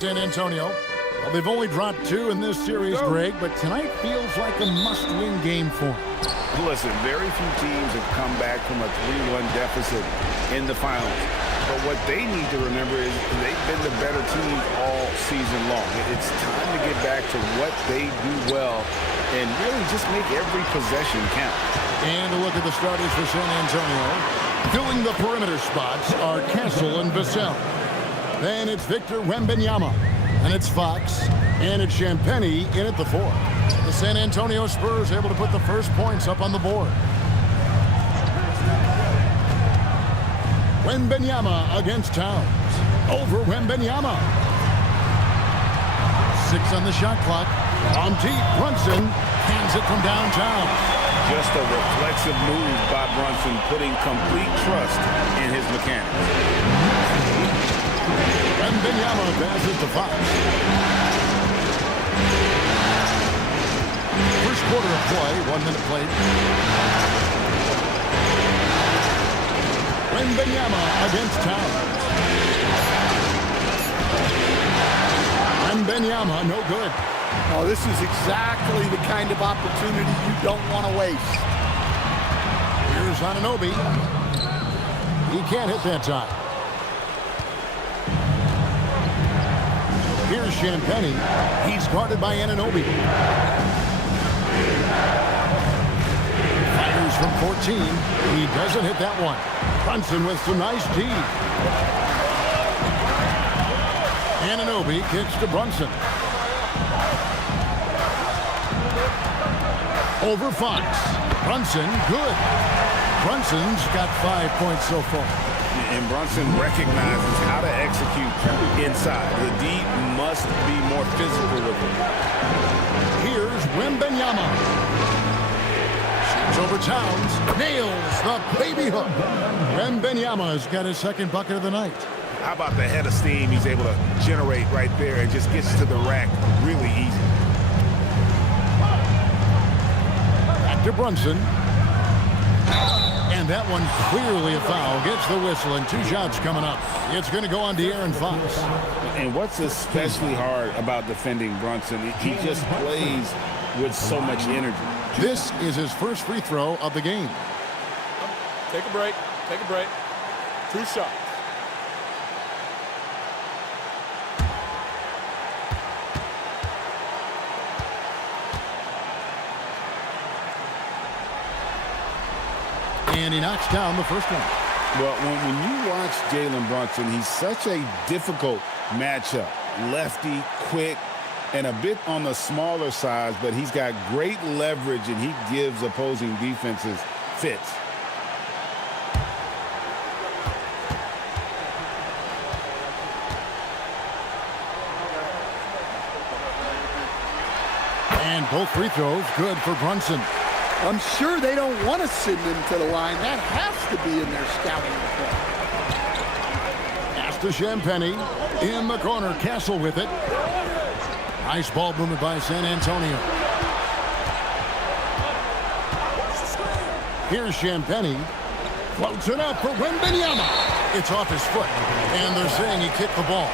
San Antonio. Well, they've only dropped 2 in this series, Greg, but tonight feels like a must-win game for them. Listen, very few teams have come back from a 3-1 deficit in the finals. But what they need to remember is they've been the better team all season long. It's time to get back to what they do well and really just make every possession count. And a look at the starters for San Antonio. Filling the perimeter spots are Kessel and Vassell. Then it's Victor Wembanyama. And it's Fox. And it's Champagnie in at the 4. The San Antonio Spurs able to put the first points up on the board. Wembanyama against Towns. Over Wembanyama. 6 on the shot clock. On deep, Brunson hands it from downtown. Just a reflexive move by Brunson, putting complete trust in his mechanics. Wembanyama passes to Fox. First quarter of play, 1 minute played. Wembanyama against Towns. Wembanyama, no good. Oh, this is exactly the kind of opportunity you don't want to waste. Here's Anunoby. He can't hit that time. Here's Champagnie. He's guarded by Anunoby. Fires from 14. He doesn't hit that one. Brunson with some nice D. Anunoby kicks to Brunson. Over Fox. Brunson, good. Brunson's got 5 points so far. And Brunson recognizes how to execute inside. The D must be more physical with him. Here's Wembanyama. Shoots over Towns. Nails the baby hook. Wembanyama's got his second bucket of the night. How about the head of steam he's able to generate right there and just gets to the rack really easy. Back to Brunson. And that one clearly a foul. Gets the whistle and 2 shots coming up. It's going to go on De'Aaron Fox. And what's especially hard about defending Brunson, he just plays with so much energy. This is his first free throw of the game. Take a break. Take a break. 2 shots. And he knocks down the first one. Well, when you watch Jalen Brunson, he's such a difficult matchup. Lefty, quick, and a bit on the smaller size, but he's got great leverage, and he gives opposing defenses fits. And both free throws good for Brunson. I'm sure they don't want to send him to the line. That has to be in their scouting report. Pass to Champagnie. In the corner, Kessel with it. Nice ball movement by San Antonio. Here's Champagnie. Floats it up for Wembanyama. It's off his foot. And they're saying he kicked the ball.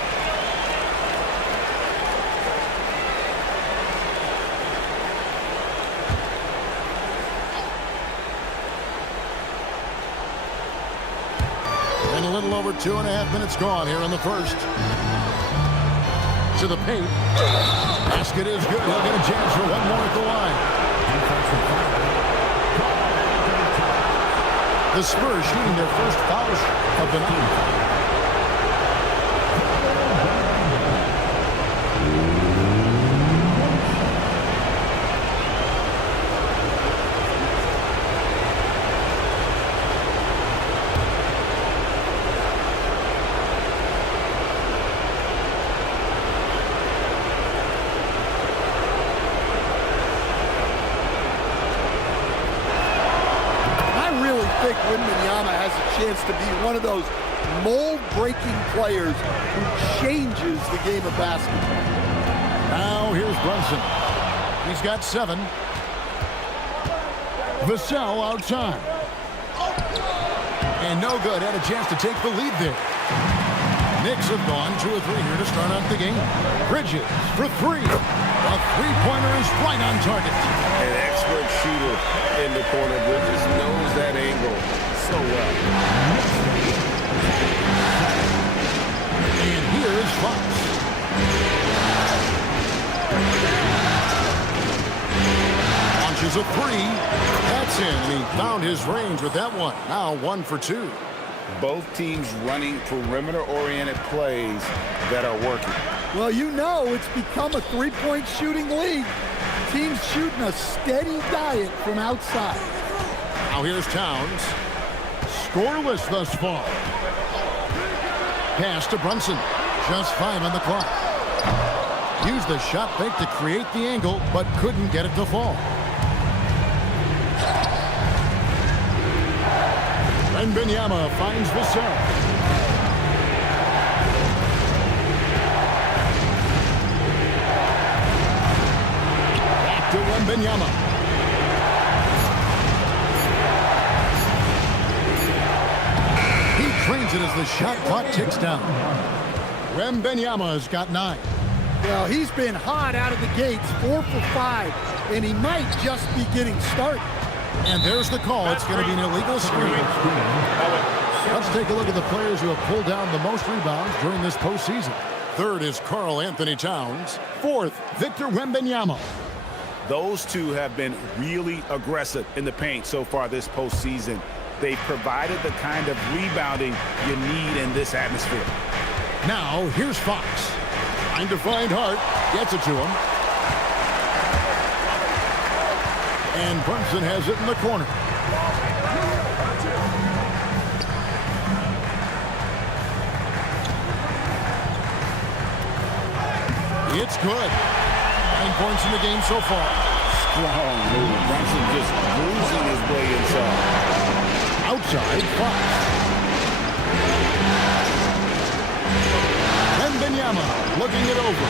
And a little over 2.5 minutes gone here in the first. To the paint. Basket is good. He'll get a chance for one more at the line. The Spurs shooting their first foul shot of the night. I think Wembanyama has a chance to be one of those mold-breaking players who changes the game of basketball. Now here's Brunson. He's got 7. Vassell outside. And no good. Had a chance to take the lead there. Knicks have gone 2 of 3 here to start out the game. Bridges for 3. A three-pointer is right on target. An expert shooter in the corner. Bridges knows that angle so well. And here is Fox. Launches a 3. That's in, and he found his range with that one. Now 1 for 2. Both teams running perimeter-oriented plays that are working. Well, you know it's become a three-point shooting league. Teams shooting a steady diet from outside. Now here's Towns. Scoreless thus far. Pass to Brunson. Just 5 on the clock. Used the shot fake to create the angle, but couldn't get it to fall. Wembanyama finds Vassell. Back to Wembanyama. He trains it as the shot clock ticks down. Wembanyama's got 9. Well, he's been hot out of the gates, 4 for 5, and he might just be getting started. And there's the call. It's going to be an illegal screen. Let's take a look at the players who have pulled down the most rebounds during this postseason. 3rd is Karl Anthony Towns. 4th, Victor Wembanyama. Those two have been really aggressive in the paint so far this postseason. They provided the kind of rebounding you need in this atmosphere. Now, here's Fox. Trying to find Hart. Gets it to him. And Brunson has it in the corner. It's good. 9 points in the game so far. Strong move. Brunson just losing his way inside. Outside, Fox. Wembanyama looking it over.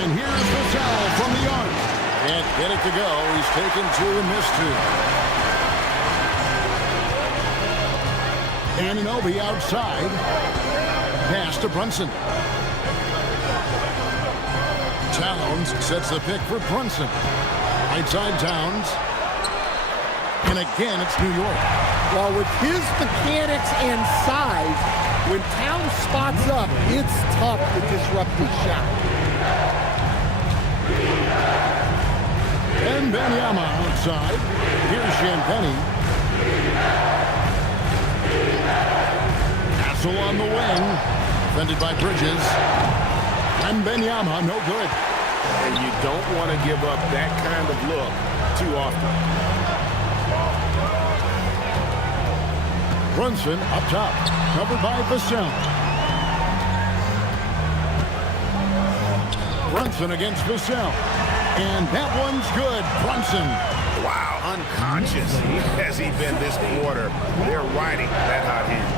And here's Vassell from the arc. Can't get it to go. He's taken 2 and missed 2. Anunoby outside. Pass to Brunson. Towns sets the pick for Brunson. Right side Towns. And again, it's New York. Well, with his mechanics and size, when Towns spots up, it's tough to disrupt his shot. Wembanyama outside. Here's Champagnie. Castle on the wing. Defended by Bridges. Wembanyama, no good. And you don't want to give up that kind of look too often. Brunson up top. Covered by Vassell. Brunson against Vassell. And that one's good. Brunson. Wow, unconscious has he been this quarter. They're riding that hot hand.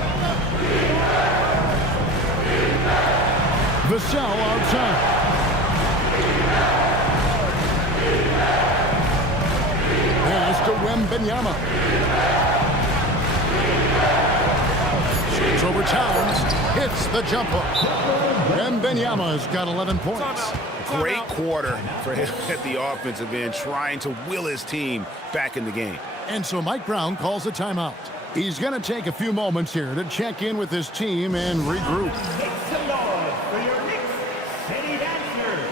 Vassell outside. Pass to Wembanyama. Shoots over Towns. Hits the jump hook. Wembanyama's got 11 points. Great quarter for him at the offensive end, trying to will his team back in the game. And so Mike Brown calls a timeout. He's going to take a few moments here to check in with his team and regroup. Make some noise for your Knicks City Dancers.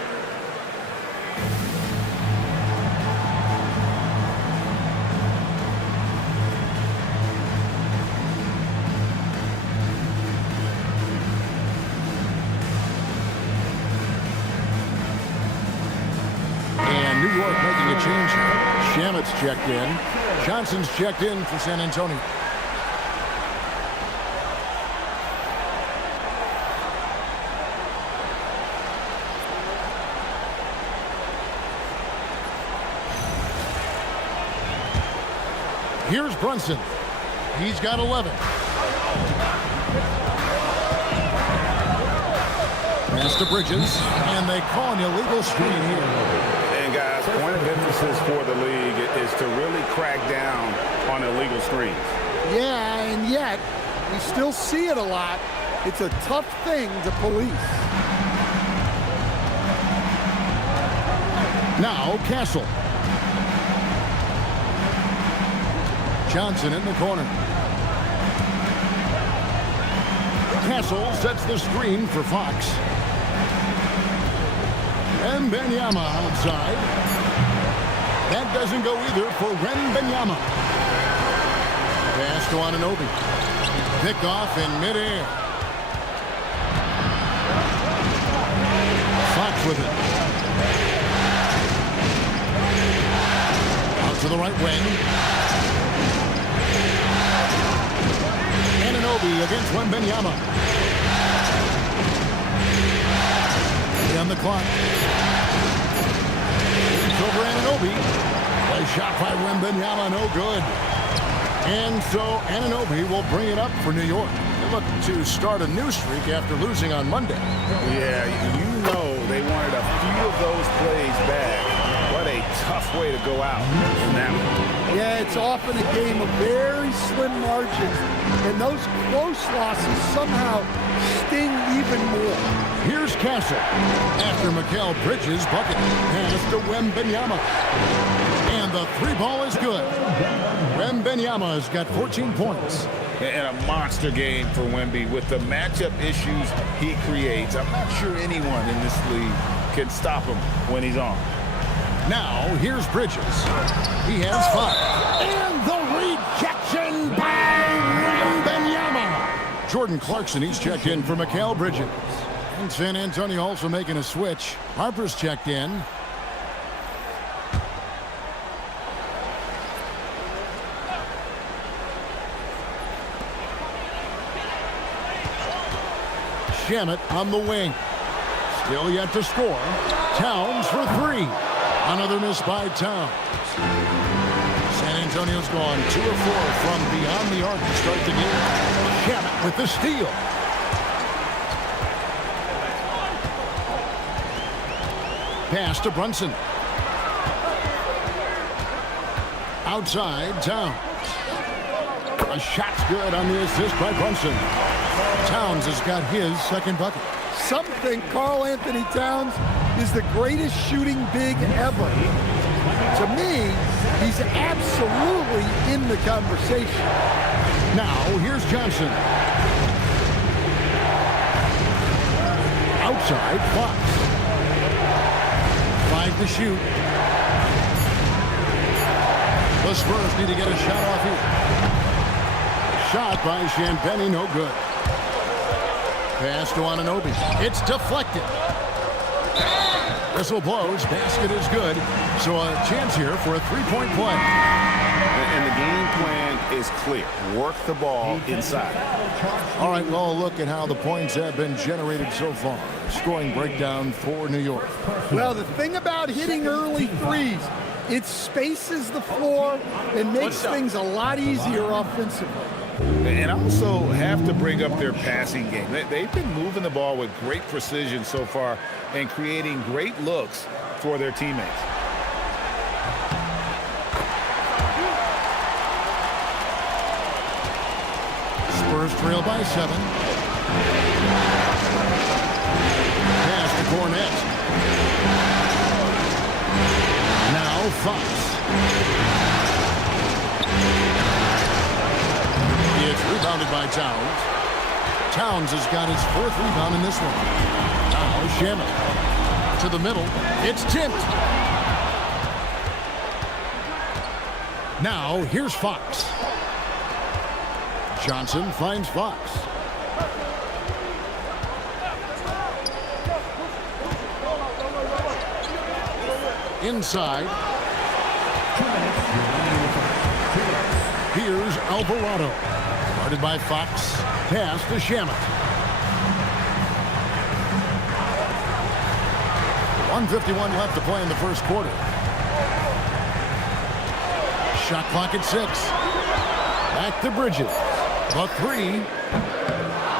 And New York making a change here. Shamet's checked in. Johnson's checked in for San Antonio. Here's Brunson. He's got 11. Pass to Bridges, and they call an illegal screen here. And guys, point of emphasis for the league is to really crack down on illegal screens. Yeah, and yet we still see it a lot. It's a tough thing to police. Now Castle. Johnson in the corner. Castle sets the screen for Fox. And Wembanyama outside. That doesn't go either for Wembanyama. Pass to Anunoby. Pick off in midair. Fox with it. Out to the right wing. Anunoby against Wembanyama. On the clock. It's over Anunoby. A shot by Wembanyama, no good. And so Anunoby will bring it up for New York. They look to start a new streak after losing on Monday. Yeah, you know they wanted a few of those plays back. What a tough way to go out in that one. Yeah, it's often a game of very slim margins, and those close losses somehow sting even more. Here's Castle after Mikal Bridges' bucket. Pass to Wembanyama. And the three ball is good. Wembanyama has got 14 points. And a monster game for Wemby with the matchup issues he creates. I'm not sure anyone in this league can stop him when he's on. Now, here's Bridges. He has 5. And the rejection by Wembanyama. Jordan Clarkson, he's checked in for Mikal Bridges. And San Antonio also making a switch. Harper's checked in. Shamet on the wing. Still yet to score. Towns for 3. Another miss by Towns. San Antonio's gone 2 of 4 from beyond the arc to start the game. Shamet with the steal. Pass to Brunson. Outside, Towns. A shot's good on the assist by Brunson. Towns has got his second bucket. Some think Karl Anthony Towns is the greatest shooting big ever. To me, he's absolutely in the conversation. Now, here's Johnson. Outside, Fox. 5 to shoot. The Spurs need to get a shot off here. Shot by Champagnie, no good. Pass to Anunoby. It's deflected. Whistle blows. Basket is good. So a chance here for a three-point play. And the game plan is clear. Work the ball inside. All right, well, look at how the points have been generated so far. Scoring breakdown for New York. Well, the thing about hitting early threes, it spaces the floor and makes things a lot easier offensively. And also have to bring up their passing game. They've been moving the ball with great precision so far and creating great looks for their teammates. Spurs trail by 7. Pass to Cornet. Now Fox. It's rebounded by Towns. Towns has got his 4th rebound in this one. Now Shamet to the middle. It's tipped. Now here's Fox. Johnson finds Fox. Inside. Here's Alvarado. Guarded by Fox. Pass to Shamet. 1:51 left to play in the first quarter. Shot clock at 6. Back to Bridges. The 3.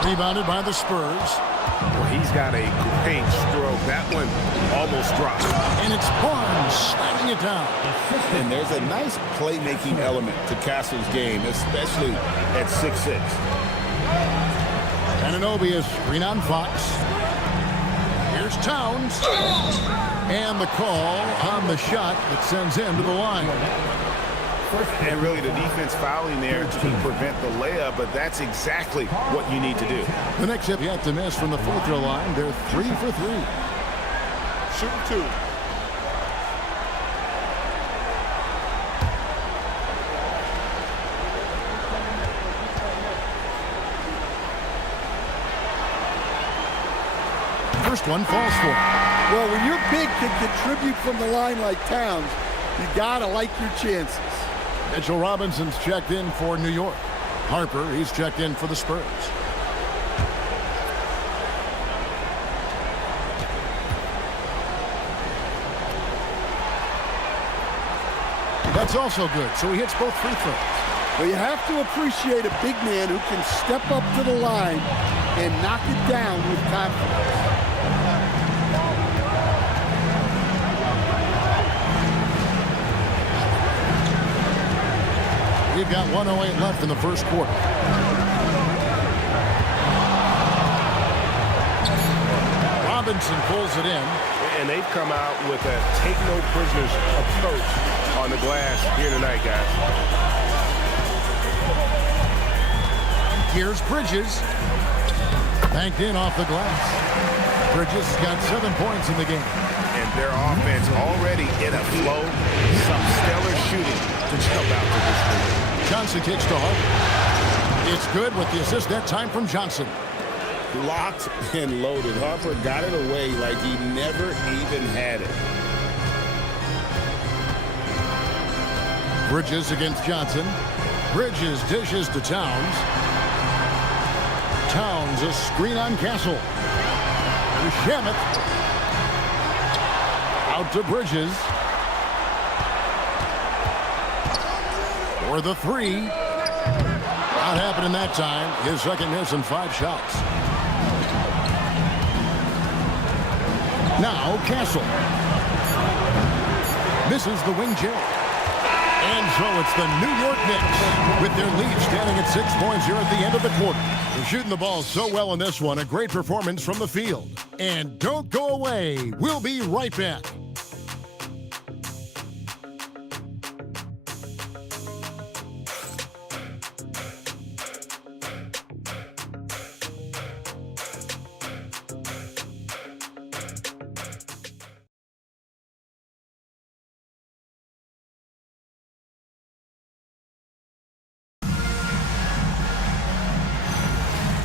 Rebounded by the Spurs. Well, he's got a great stroke. That one almost dropped. And it's Barnes slamming it down. And there's a nice playmaking element to Castle's game, especially at 6'6". Ananobi is screen on Fox. Here's Towns. And the call on the shot that sends him to the line. And really the defense fouling there to prevent the layup, but that's exactly what you need to do. The Knicks have yet to miss from the free throw line. They're 3 for 3. Shooting 2. First one falls for. Well, when your big can contribute from the line like Towns, you gotta like your chances. Mitchell Robinson's checked in for New York. Harper, he's checked in for the Spurs. That's also good, so he hits both free throws. But you have to appreciate a big man who can step up to the line and knock it down with confidence. We've got 1:08 left in the first quarter. Robinson pulls it in. And they've come out with a take no prisoners approach on the glass here tonight, guys. Here's Bridges. Banked in off the glass. Bridges has got 7 points in the game. And their offense already in a flow. Some stellar shooting to jump out to this league. Johnson kicks to Harper. It's good with the assist that time from Johnson. Locked and loaded. Harper got it away like he never even had it. Bridges against Johnson. Bridges dishes to Towns. Towns a screen on Castle. To Shamet. Out to Bridges. For the three. Not happening that time. His second miss in 5 shots. Now Castle. Misses the wing J. And so it's the New York Knicks with their lead standing at 6 points here at the end of the quarter. They're shooting the ball so well in this one. A great performance from the field. And don't go away. We'll be right back.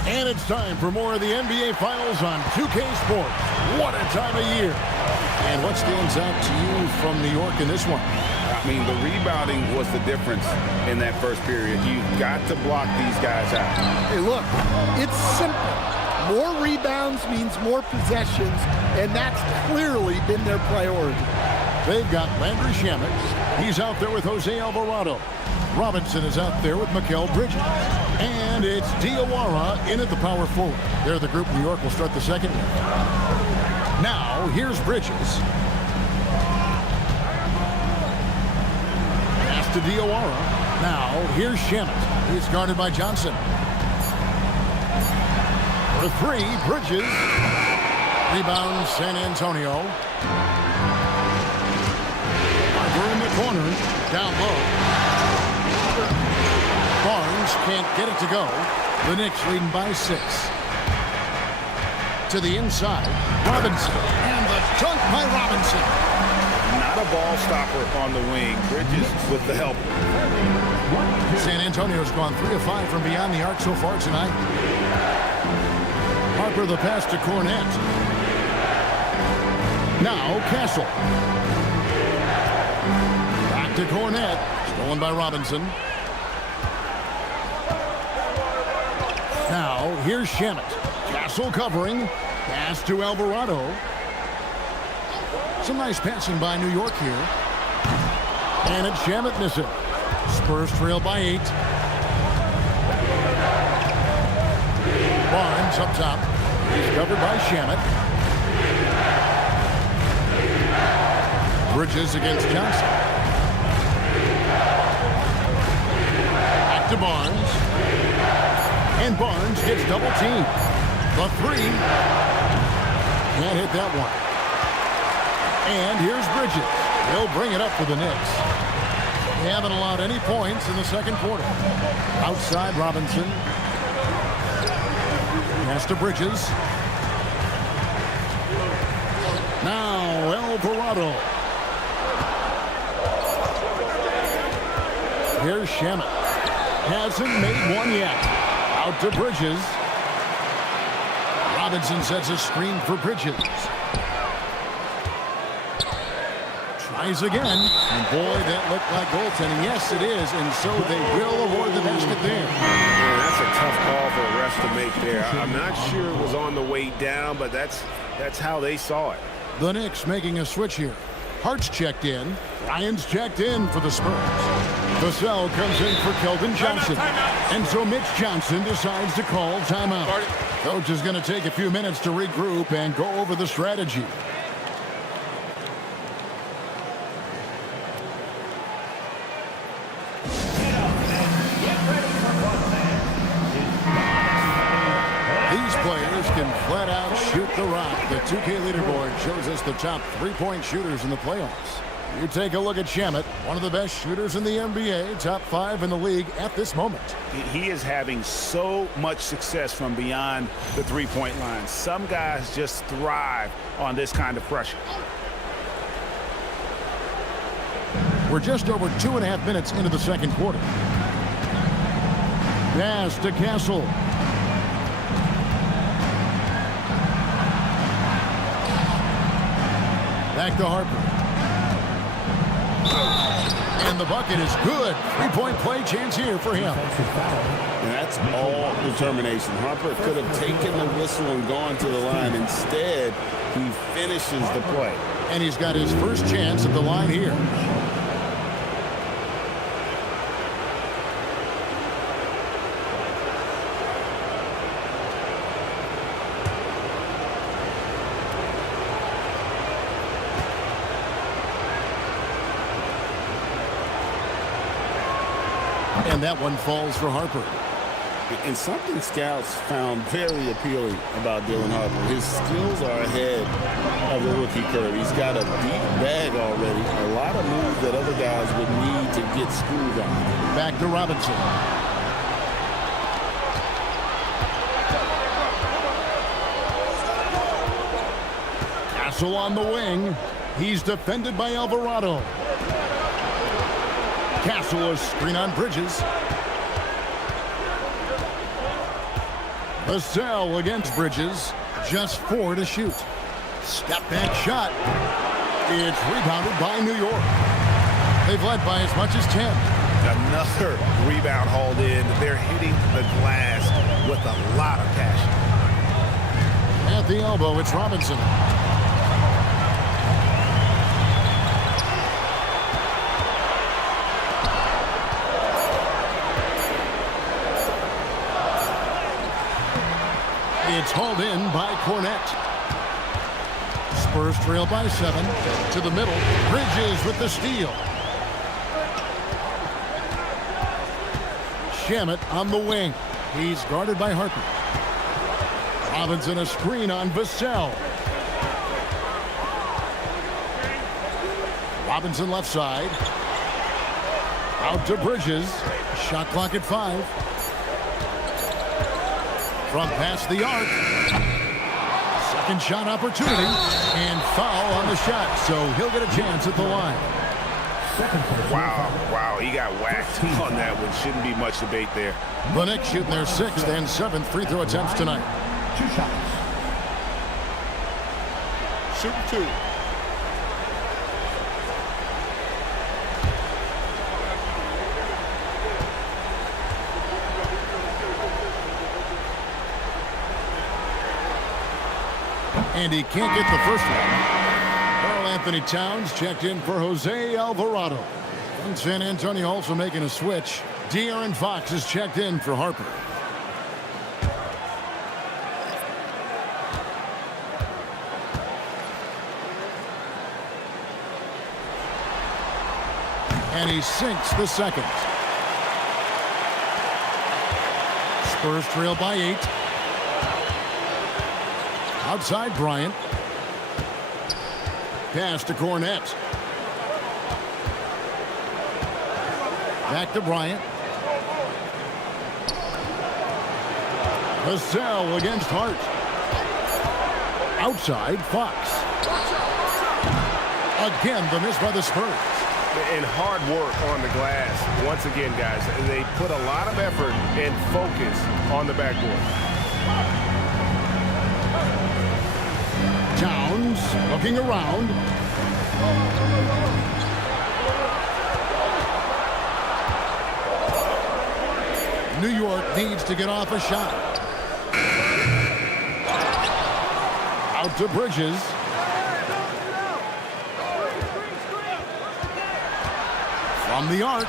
And it's time for more of the NBA Finals on 2K Sports. What a time of year. And what stands out to you from New York in this one? I mean, the rebounding was the difference in that first period. You've got to block these guys out. Hey, look, it's simple. More rebounds means more possessions, and that's clearly been their priority. They've got Landry Shamet. He's out there with Jose Alvarado. Robinson is out there with Mikal Bridges. And it's Diawara in at the power forward. They're the group New York will start the second with. Now, here's Bridges. Pass to Diawara. Now, here's Shamet. He's guarded by Johnson. For three, Bridges. Rebound, San Antonio. Over in the corner, down low. Barnes can't get it to go. The Knicks leading by 6. To the inside, Robinson. And the dunk by Robinson. Not a ball stopper on the wing. Bridges with the help. San Antonio's gone 3 of 5 from beyond the arc so far tonight. Harper the pass to Cornette. Now Castle. Back to Cornette. Stolen by Robinson. Now, here's Shamet. Castle covering. Pass to Alvarado. Some nice passing by New York here. And it's Shamet missing. Spurs trail by 8. Barnes up top. He's covered by Shamet. Bridges against Johnson. Back to Barnes. And Barnes gets double teamed. The three. Can't hit that one. And here's Bridges. He'll bring it up for the Knicks. They haven't allowed any points in the second quarter. Outside Robinson. Pass to Bridges. Now Alvarado. Here's Shamet. Hasn't made one yet. Out to Bridges. Robinson sets a screen for Bridges. Tries again. And boy, that looked like goaltending. Yes, it is. And so they will award the basket there. Man, that's a tough call for the refs to make there. I'm not sure it was on the way down, but that's how they saw it. The Knicks making a switch here. Hart's checked in. Ryan's checked in for the Spurs. Vassell comes in for Keldon Johnson. And so Mitch Johnson decides to call timeout. Coach is going to take a few minutes to regroup and go over the strategy. These players can flat out shoot the rock. The 2K leaderboard shows us the top three-point shooters in the playoffs. You take a look at Shamet, one of the best shooters in the NBA, top 5 in the league at this moment. He is having so much success from beyond the three-point line. Some guys just thrive on this kind of pressure. We're just over 2.5 minutes into the second quarter. Pass to Castle. Back to Harper. And the bucket is good. Three-point play chance here for him. And that's all determination. Harper could have taken the whistle and gone to the line. Instead, he finishes the play. And he's got his first chance at the line here. And that one falls for Harper. And something scouts found very appealing about Dylan Harper. His skills are ahead of the rookie curve. He's got a deep bag already. A lot of moves that other guys would need to get screwed on. Back to Robinson. Castle on the wing. He's defended by Alvarado. Castle a screen on Bridges. Vassell against Bridges. Just 4 to shoot. Step back shot. It's rebounded by New York. They've led by as much as 10. Another rebound hauled in. They're hitting the glass with a lot of passion. At the elbow, it's Robinson. It's hauled in by Cornette. Spurs trail by 7. To the middle. Bridges with the steal. Shamet on the wing. He's guarded by Harper. Robinson a screen on Vassell. Robinson left side. Out to Bridges. Shot clock at 5. From past the arc. Second shot opportunity. And foul on the shot. So he'll get a chance at the line. Wow, he got whacked on that one. Shouldn't be much debate there. The Knicks shooting their 6th and 7th free throw attempts tonight. 2 shots. Shooting 2. And he can't get the first one. Karl Anthony Towns checked in for Jose Alvarado. And San Antonio also making a switch. De'Aaron Fox is checked in for Harper. And he sinks the second. Spurs trail by 8. Outside Bryant. Pass to Cornette. Back to Bryant. Vassell against Hart. Outside Fox. Again, the miss by the Spurs. And hard work on the glass. Once again, guys, they put a lot of effort and focus on the backboard. Towns looking around. New York needs to get off a shot. Out to Bridges. From the arc.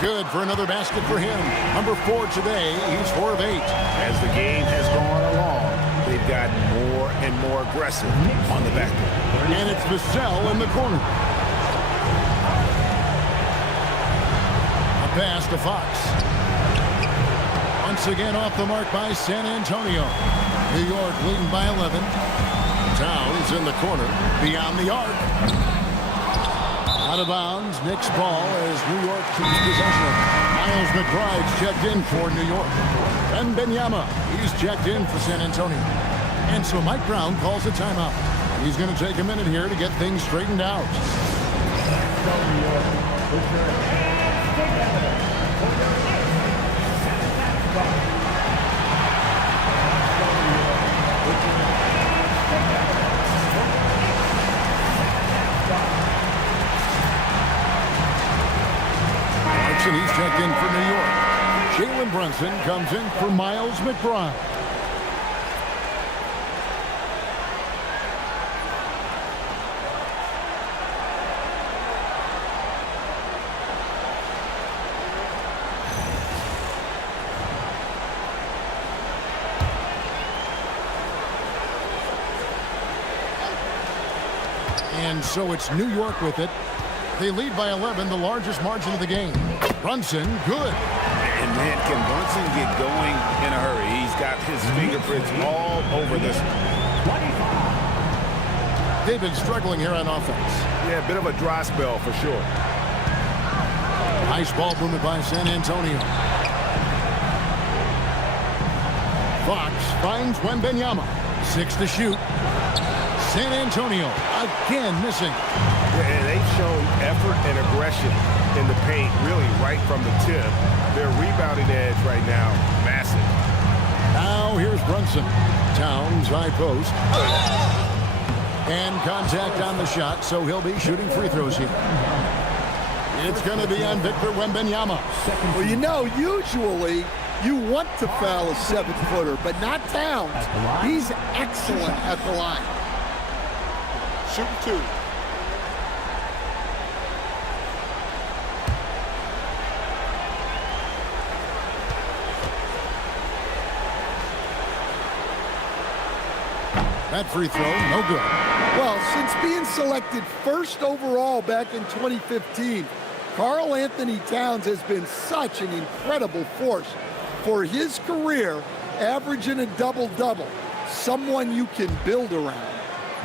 Good for another basket for him. Number 4 today. He's 4 of 8. As the game has gone along, they've gotten more and more aggressive on the backboard. And it's Vassell in the corner. A pass to Fox. Once again off the mark by San Antonio. New York leading by 11. Towns in the corner. Beyond the arc. Out of bounds. Knicks ball as New York keeps possession. Miles McBride's checked in for New York. Wembanyama, he's checked in for San Antonio. And so Mike Brown calls a timeout. He's going to take a minute here to get things straightened out. And he's checked in for New York. Jalen Brunson comes in for Miles McBride. And so it's New York with it. They lead by 11, the largest margin of the game. Brunson, good. And man, can Brunson get going in a hurry? He's got his fingerprints all over this. They've been struggling here on offense. Yeah, a bit of a dry spell for sure. Nice ball movement by San Antonio. Fox finds Wembanyama. 6 to shoot. San Antonio again missing. And they've shown effort and aggression in the paint, really right from the tip. Their rebounding edge right now, massive. Now here's Brunson. Towns high post. And contact on the shot, so he'll be shooting free throws here. It's going to be on Victor Wembanyama. Well, you know, usually you want to foul a 7-footer, but not Towns. He's excellent at the line. Shooting 2. That free throw, no good. Well, since being selected first overall back in 2015, Karl Anthony Towns has been such an incredible force for his career, averaging a double-double. Someone you can build around.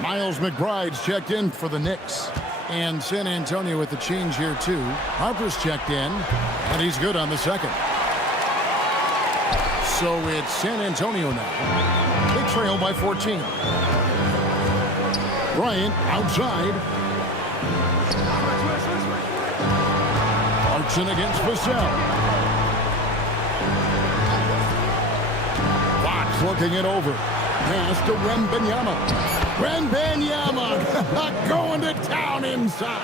Miles McBride's checked in for the Knicks. And San Antonio with the change here, too. Harper's checked in, and he's good on the second. So it's San Antonio now. They trail by 14. Bryant outside. Clarkson against Vassell. Fox looking it over. Pass to Wembanyama. Wembanyama going to town inside.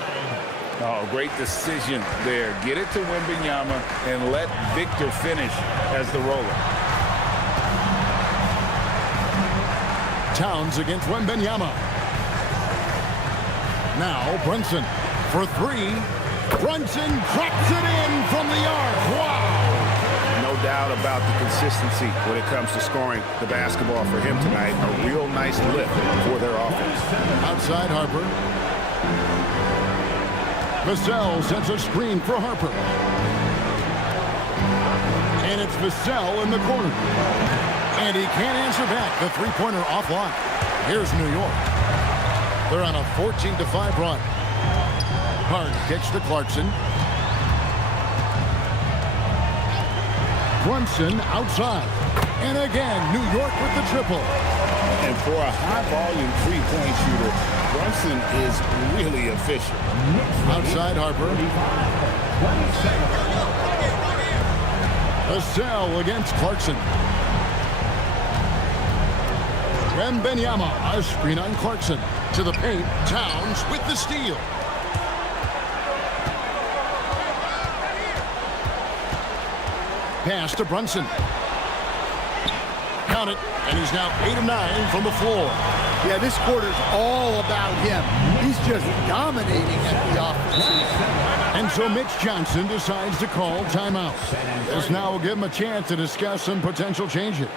Oh, great decision there. Get it to Wembanyama and let Victor finish as the roller. Towns against Wembanyama. Now Brunson for 3. Brunson drops it in from the arc. Wow! No doubt about the consistency when it comes to scoring the basketball for him tonight. A real nice lift for their offense. Outside Harper. Vassell sets a screen for Harper. And it's Vassell in the corner. And he can't answer back. The three-pointer offline. Here's New York. They're on a 14-5 run. Hard kicks to Clarkson. Brunson outside. And again, New York with the triple. And for a high-volume three-point shooter, Brunson is really efficient. Outside Harper. Vassell against Clarkson. Wembanyama, a screen on Clarkson. To the paint, Towns with the steal. Pass to Brunson. Count it, and he's now 8 of 9 from the floor. Yeah, this quarter's all about him. He's just dominating at the offense. And so Mitch Johnson decides to call timeout. This now will give him a chance to discuss some potential changes.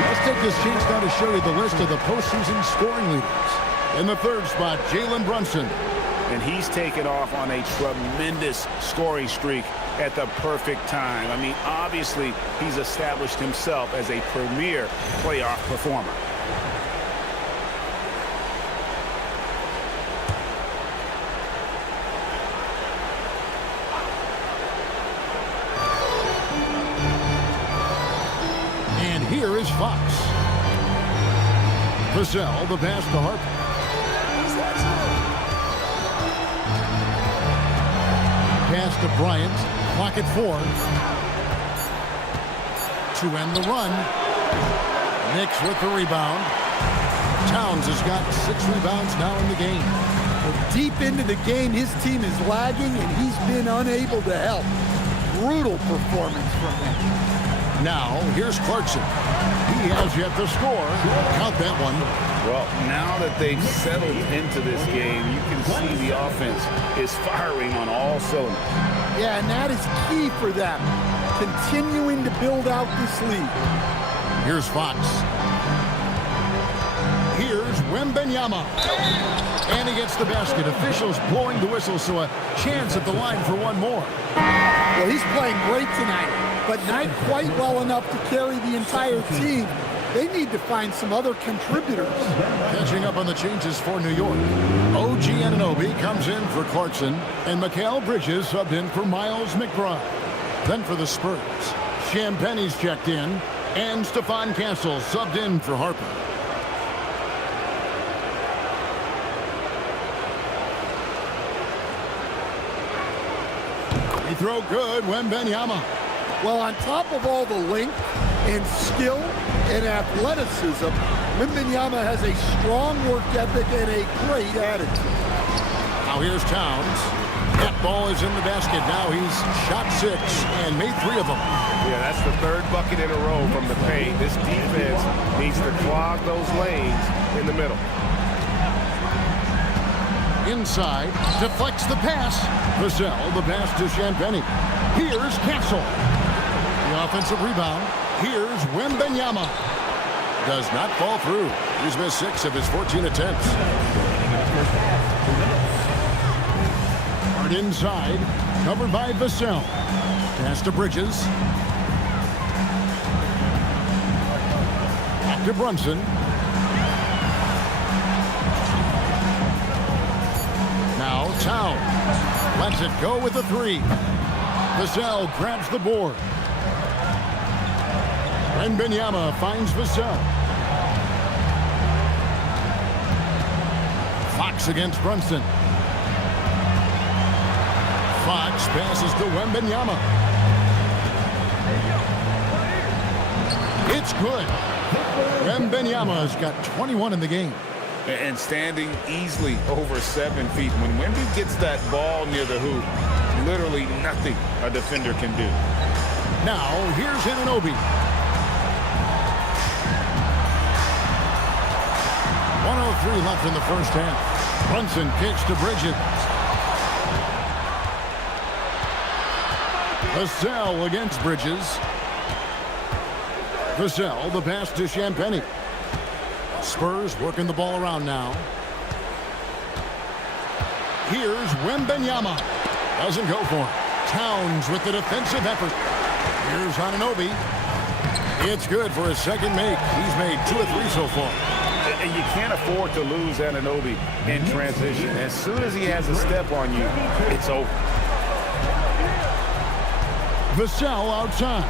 Let's take this chance now to show you the list of the postseason scoring leaders. In the third spot, Jalen Brunson. And he's taken off on a tremendous scoring streak at the perfect time. I mean, obviously, he's established himself as a premier playoff performer. And here is Fox. Vassell, the pass to Harper. Pass to Bryant. Clock at 4. To end the run. Knicks with the rebound. Towns has got 6 rebounds now in the game. Deep into the game, his team is lagging, and he's been unable to help. Brutal performance from him. Now, here's Clarkson. He has yet to score. Count that one. Well, now that they've settled into this game, you can see the offense is firing on all cylinders. Yeah, and that is key for them, continuing to build out this lead. Here's Fox. Here's Wembanyama. And he gets the basket. Officials blowing the whistle, so a chance at the line for one more. Well, he's playing great tonight, but not quite well enough to carry the entire team. They need to find some other contributors. Catching up on the changes for New York. OG Anunoby comes in for Clarkson, and Mikal Bridges subbed in for Miles McBride. Then for the Spurs, Champagne's checked in, and Stephon Castle subbed in for Harper. He throw good, Wembanyama. Well, on top of all the length and skill and athleticism, Wembanyama has a strong work ethic and a great attitude. Now here's Towns. That ball is in the basket. Now he's shot 6 and made 3 of them. Yeah, that's the third bucket in a row from the paint. This defense needs to clog those lanes in the middle. Inside, deflects the pass. Vassell, the pass to Champagnie. Here's Castle. The offensive rebound. Here's Wembanyama. Does not fall through. He's missed 6 of his 14 attempts. Hard inside, covered by Vassell. Pass to Bridges. Back to Brunson. Now Towns lets it go with the 3. Vassell grabs the board. Wembanyama finds Vassell. Fox against Brunson. Fox passes to Wembanyama. It's good. Wembanyama's got 21 in the game. And standing easily over 7 feet. When Wemby gets that ball near the hoop, literally nothing a defender can do. Now, here's Anunoby. 1:03 left in the first half. Brunson kicks to Bridges. Vassell against Bridges. Vassell, the pass to Champagnie. Spurs working the ball around now. Here's Wembenyama. Doesn't go for it. Towns with the defensive effort. Here's Anunoby. It's good for his second make. He's made 2 of 3 so far. And you can't afford to lose Anunoby in transition. As soon as he has a step on you, it's over. Vassell outside.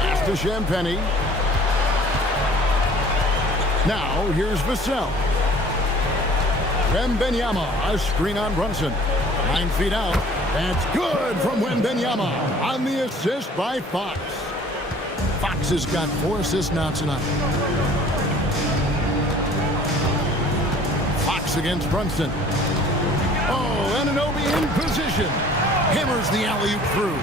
Pass to Champagny. Now here's Vassell. Wembenyama, a screen on Brunson. 9 feet out. That's good from Wembenyama on the assist by Fox. Fox has got 4 assists now tonight. Fox against Brunson. Oh, Anunoby in position. Hammers the alley-oop through.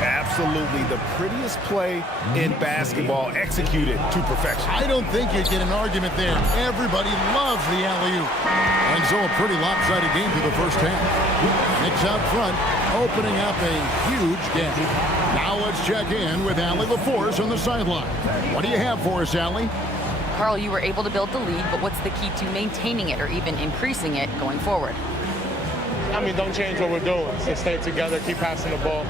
Absolutely the prettiest play in basketball, executed to perfection. I don't think you get an argument there. Everybody loves the alley-oop. And so a pretty lopsided game through the first half. Knicks out front, opening up a huge gap. Now let's check in with Allie LaForce on the sideline. What do you have for us, Allie? Carl, you were able to build the lead, but what's the key to maintaining it or even increasing it going forward? I mean, don't change what we're doing. So stay together, keep passing the ball,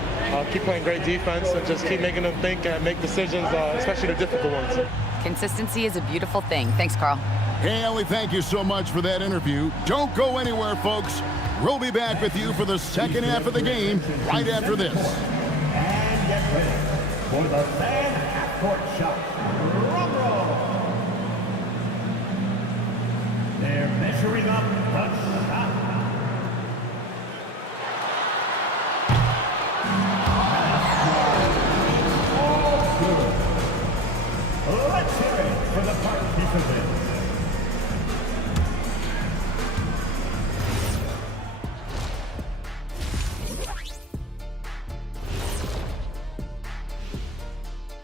keep playing great defense, and just keep making them think and make decisions, especially the difficult ones. Consistency is a beautiful thing. Thanks, Carl. Hey, Allie, thank you so much for that interview. Don't go anywhere, folks. We'll be back with you for the second half of the game right after this. And get ready for the fan half-court shot. Drum roll. They're measuring up the shot. All good. Let's hear it for the participants.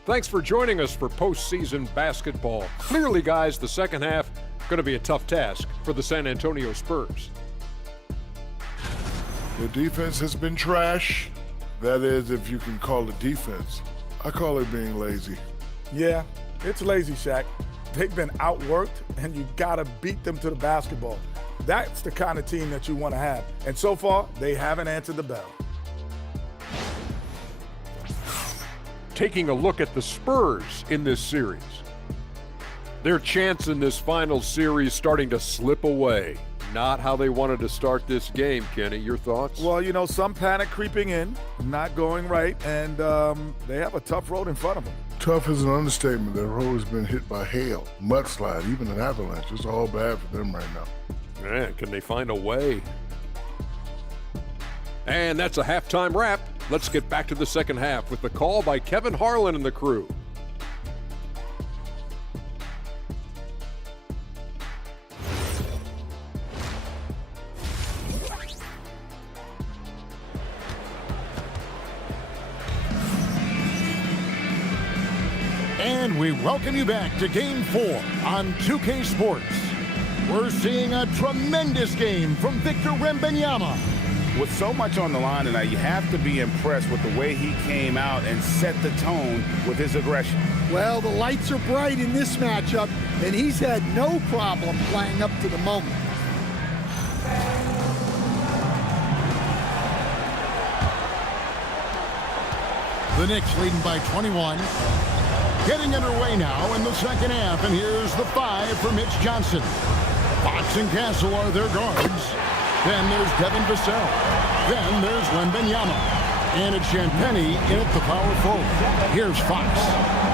Thanks for joining us for postseason basketball. Clearly, guys, the second half going to be a tough task for the San Antonio Spurs. The defense has been trash. That is, if you can call it defense. I call it being lazy. Yeah, it's lazy, Shaq. They've been outworked, and you got to beat them to the basketball. That's the kind of team that you want to have. And so far, they haven't answered the bell. Taking a look at the Spurs in this series. Their chance in this final series starting to slip away. Not how they wanted to start this game, Kenny. Your thoughts? Well, you know, some panic creeping in, not going right, and they have a tough road in front of them. Tough is an understatement. Their road has been hit by hail, mudslide, even an avalanche. It's all bad for them right now. Man, can they find a way? And that's a halftime wrap. Let's get back to the second half with the call by Kevin Harlan and the crew. And we welcome you back to Game 4 on 2K Sports. We're seeing a tremendous game from Victor Wembanyama. With so much on the line tonight, you have to be impressed with the way he came out and set the tone with his aggression. Well, the lights are bright in this matchup, and he's had no problem playing up to the moment. The Knicks leading by 21. Getting underway now in the second half, and here's the 5 for Mitch Johnson. Fox and Castle are their guards. Then there's Devin Vassell. Then there's Wembanyama. And it's Champagny in at the power forward. Here's Fox.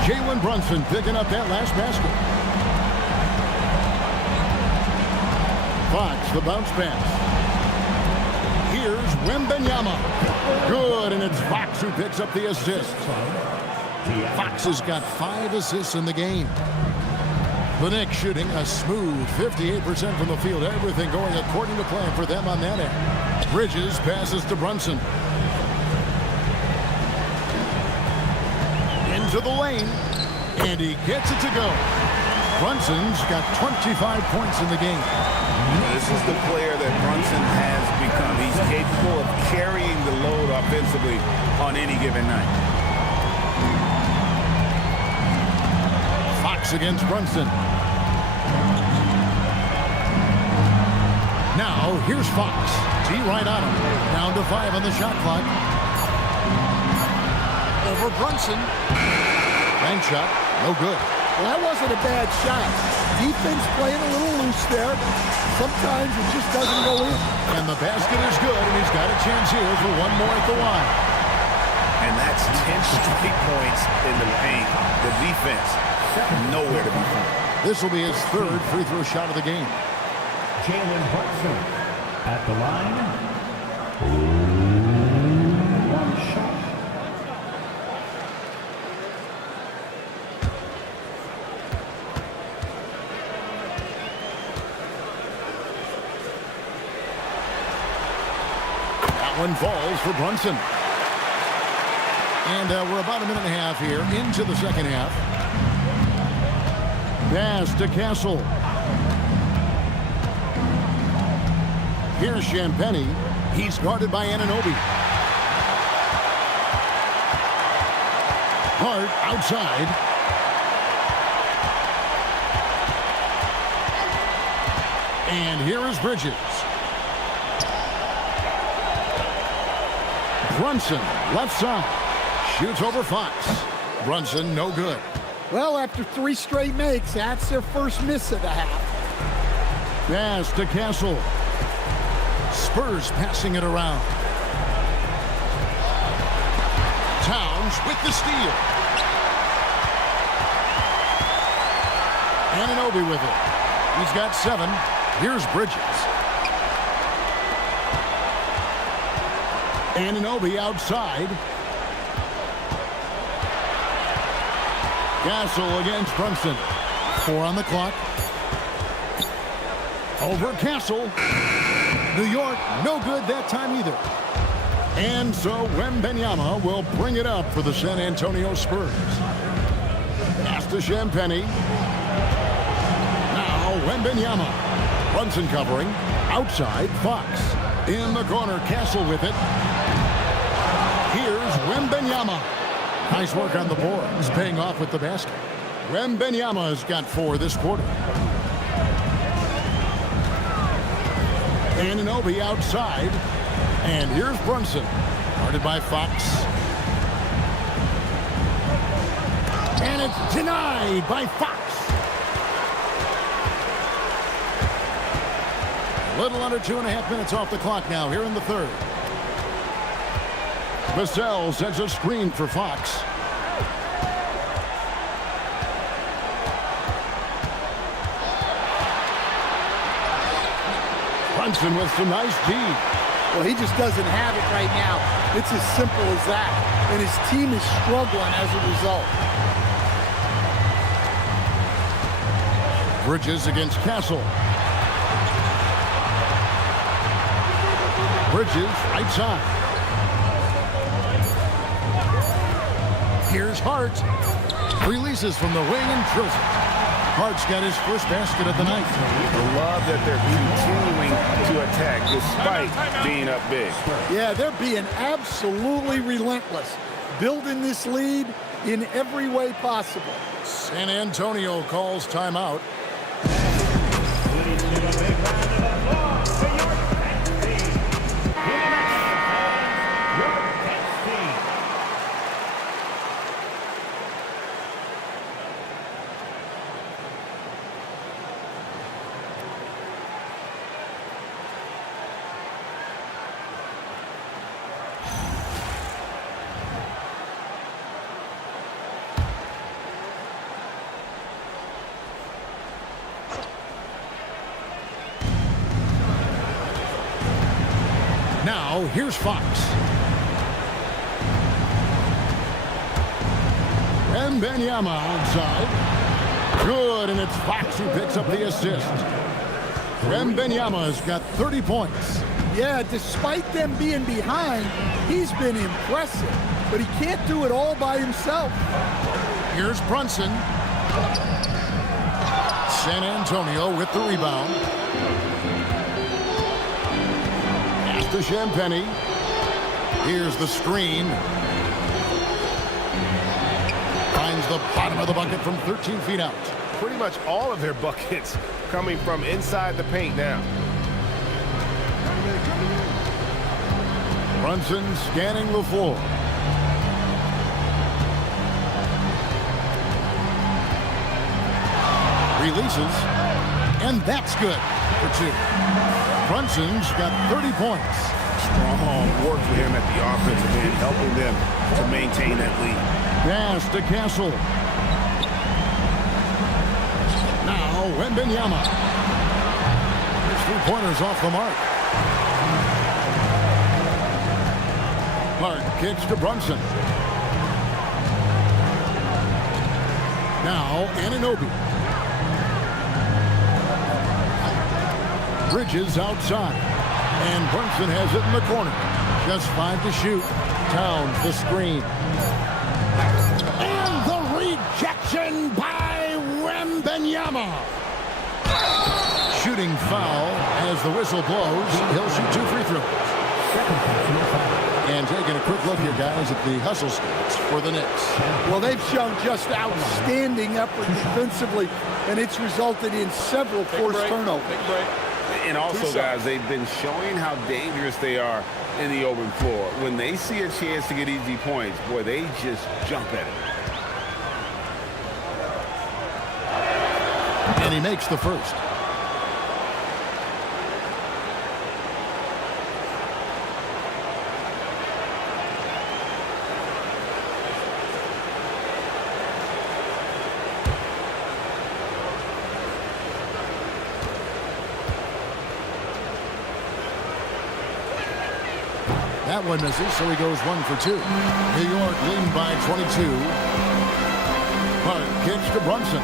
Jalen Brunson picking up that last basket. Fox, the bounce pass. Here's Wembanyama. Good, and it's Fox who picks up the assist. Fox has got 5 assists in the game. The Knicks shooting a smooth 58% from the field. Everything going according to plan for them on that end. Bridges passes to Brunson. Into the lane. And he gets it to go. Brunson's got 25 points in the game. This is the player that Brunson has become. He's capable of carrying the load offensively on any given night. Fox against Brunson. Now, here's Fox. T right on him. Down to 5 on the shot clock. Over Brunson. Bank shot. No good. Well, that wasn't a bad shot. Defense playing a little loose there. Sometimes it just doesn't go in. And the basket is good, and he's got a chance here for one more at the line. And that's 10 straight points in the paint. The defense, nowhere to be found. This will be his third free throw shot of the game. Jalen Brunson at the line. One shot. That one falls for Brunson. And we're about a minute and a half here into the second half. Pass to Castle. Here's Champagnie. He's guarded by Anunoby. Hart outside. And here is Bridges. Brunson, left side. Shoots over Fox. Brunson, no good. Well, after 3 straight makes, that's their first miss of the half. Pass to Castle. Spurs passing it around. Towns with the steal. Anunoby with it. He's got 7. Here's Bridges. Anunoby outside. Castle against Brunson. 4 on the clock. Over Castle. New York, no good that time either. And so Wembanyama will bring it up for the San Antonio Spurs. Pass to Champagnie. Now Wembanyama. Brunson covering. Outside, Fox. In the corner, Castle with it. Here's Wembanyama. Nice work on the boards, paying off with the basket. Wembanyama has got 4 this quarter. Anunoby outside. And here's Brunson. Guarded by Fox. And it's denied by Fox. A little under 2.5 minutes off the clock now here in the third. Vassell sets a screen for Fox. Brunson with some nice D. Well, he just doesn't have it right now. It's as simple as that. And his team is struggling as a result. Bridges against Castle. Bridges, right side. Here's Hart. Releases from the wing and drills it. Hart's got his first basket of the night. I love that they're continuing to attack despite being up big. Yeah, they're being absolutely relentless. Building this lead in every way possible. San Antonio calls timeout. Now, here's Fox. Wembanyama outside. Good, and it's Fox who picks up the assist. Wembanyama's got 30 points. Yeah, despite them being behind, he's been impressive. But he can't do it all by himself. Here's Brunson. San Antonio with the rebound. To Champagnie. Here's the screen. Finds the bottom of the bucket from 13 feet out. Pretty much all of their buckets coming from inside the paint now. Brunson scanning the floor. Releases, and that's good for 2. Brunson's got 30 points. Strong work for him at the offensive end, helping them to maintain that lead. Pass to Castle. Now Wembanyama. His 3-pointers off the mark. Hart kicks to Brunson. Now Anunoby. Bridges outside. And Brunson has it in the corner. Just 5 to shoot. Towns the screen. And the rejection by Wembanyama. Shooting foul as the whistle blows. He'll shoot 2 free throws. And taking a quick look here, guys, at the hustle stats for the Knicks. Well, they've shown just outstanding effort defensively, and it's resulted in several forced turnovers. Big break. And also, guys, they've been showing how dangerous they are in the open floor. When they see a chance to get easy points, boy, they just jump at it. And he makes the first. That one misses, so he goes 1 for 2. New York leading by 22. Hart kicks to Brunson.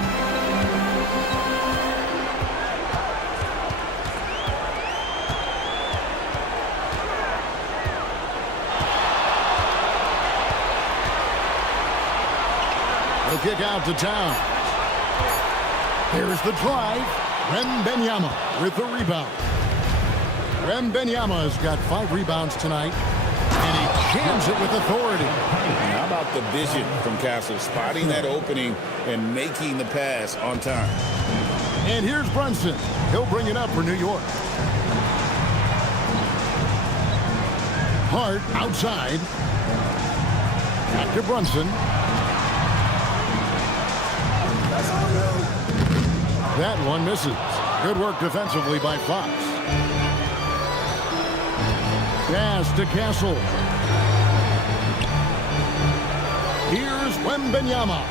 He'll kick out to Towns. Here's the drive. Wembanyama with the rebound. Wembanyama's got 5 rebounds tonight, and he jams it with authority. How about the vision from Castle, spotting that opening and making the pass on time. And here's Brunson. He'll bring it up for New York. Hart outside. Back to Brunson. That one misses. Good work defensively by Fox. Pass to Castle. Here's Wembanyama.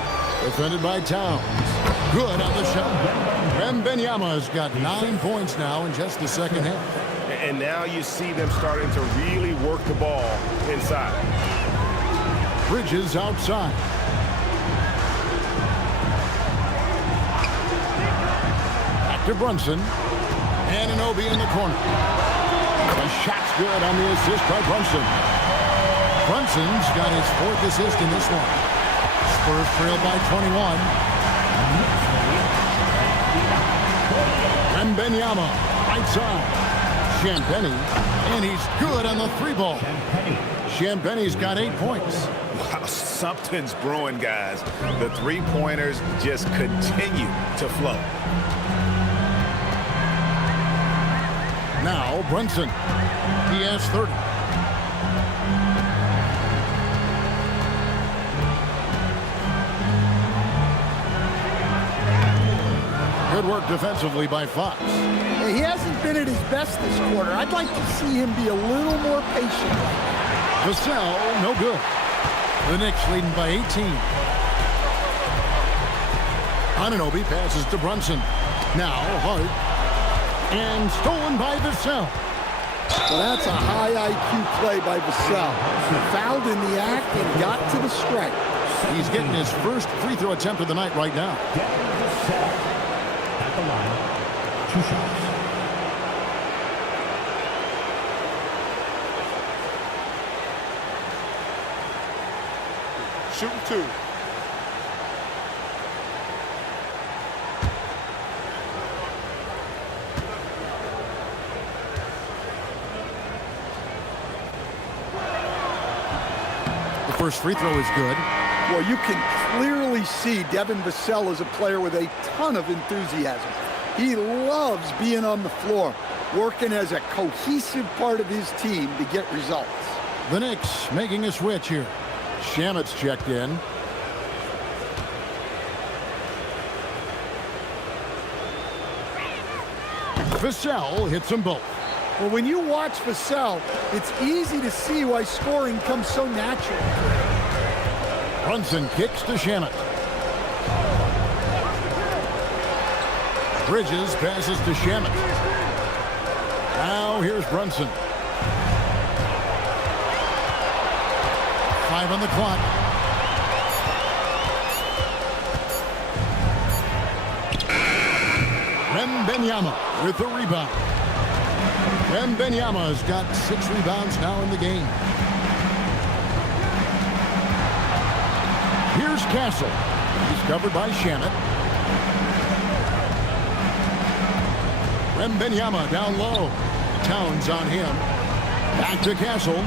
Defended by Towns. Good on the shot. Wembanyama's got 9 points now in just the second half. And now you see them starting to really work the ball inside. Bridges outside. Back to Brunson. Anunoby in the corner. The shot's good on the assist by Brunson. Brunson's got his 4th assist in this one. Spurs trail by 21. Wembanyama, right side. Champagnie, and he's good on the 3-ball. Champagnie's got 8 points. Wow, something's brewing, guys. The 3-pointers just continue to flow. Now Brunson. He has 30. Good work defensively by Fox. He hasn't been at his best this quarter. I'd like to see him be a little more patient. Vassell, no good. The Knicks leading by 18. Anunoby passes to Brunson. Now Hart. And stolen by Vassell. Well, that's a high IQ play by Vassell. He fouled in the act and got to the strike. He's getting his first free throw attempt of the night right now. At the line, 2 shots. Shooting 2. The first free throw is good. Well, you can clearly see Devin Vassell is a player with a ton of enthusiasm. He loves being on the floor, working as a cohesive part of his team to get results. The Knicks making a switch here. Shamet's checked in. Vassell hits them both. Well, when you watch Vassell, it's easy to see why scoring comes so natural. Brunson kicks to Shamet. Bridges passes to Shamet. Now here's Brunson. 5 on the clock. Wembanyama with the rebound. Wembanyama's got 6 rebounds now in the game. Here's Castle. He's covered by Shamet. Wembanyama down low. Towns on him. Back to Castle.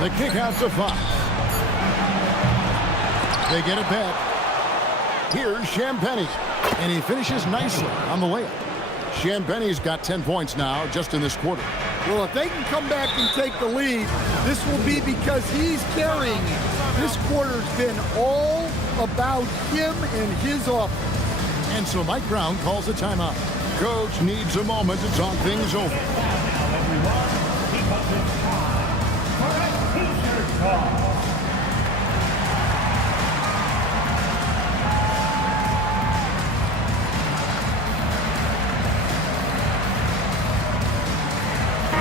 The kick out to Fox. They get it back. Here's Champagnie. And he finishes nicely on the layup. Champagnie's got 10 points now just in this quarter. Well, if they can come back and take the lead, this will be because he's carrying it. This quarter's been all about him and his offense. And so Mike Brown calls a timeout. Coach needs a moment to talk things over. Now, everyone, because it's time for a t-shirt talk.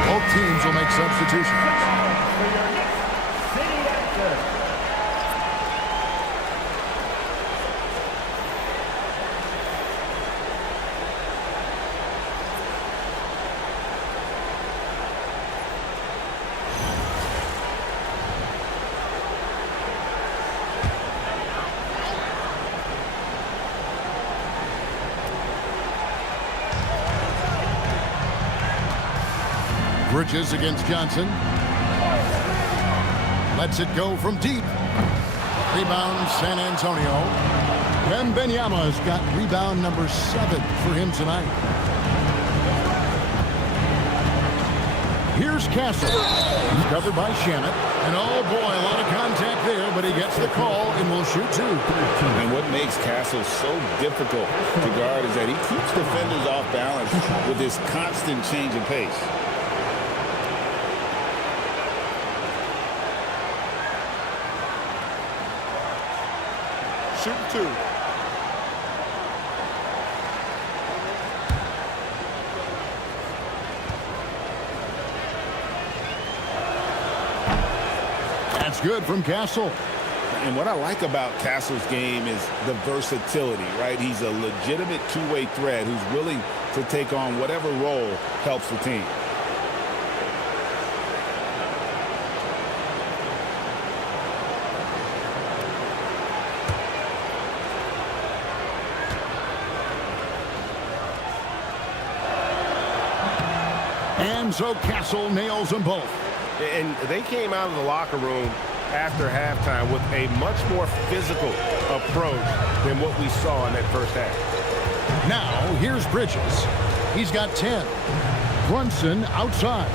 Both teams will make substitutions. For your Knicks City Answer. Bridges against Johnson. Lets it go from deep. Rebound San Antonio. Wembanyama's got rebound number 7 for him tonight. Here's Castle. He's covered by Shamet. And oh boy, a lot of contact there, but he gets the call and will shoot 2. And what makes Castle so difficult to guard is that he keeps defenders off balance with his constant change of pace. Shooting 2. That's good from Castle. And what I like about Castle's game is the versatility, right? He's a legitimate two-way threat who's willing to take on whatever role helps the team. And so Castle nails them both. And they came out of the locker room after halftime with a much more physical approach than what we saw in that first half. Now, here's Bridges. He's got 10. Brunson outside.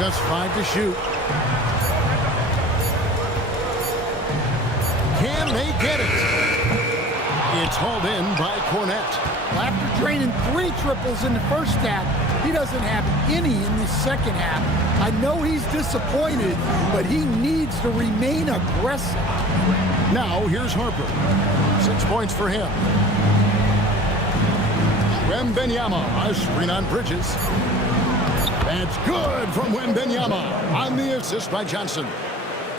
Just 5 to shoot. Can they get it? It's hauled in by Cornette. Well, after draining 3 triples in the first half, he doesn't have any in the second half. I know he's disappointed, but he needs to remain aggressive. Now, here's Harper. 6 points for him. Wembanyama, a screen on Bridges. That's good from Wembanyama on the assist by Johnson.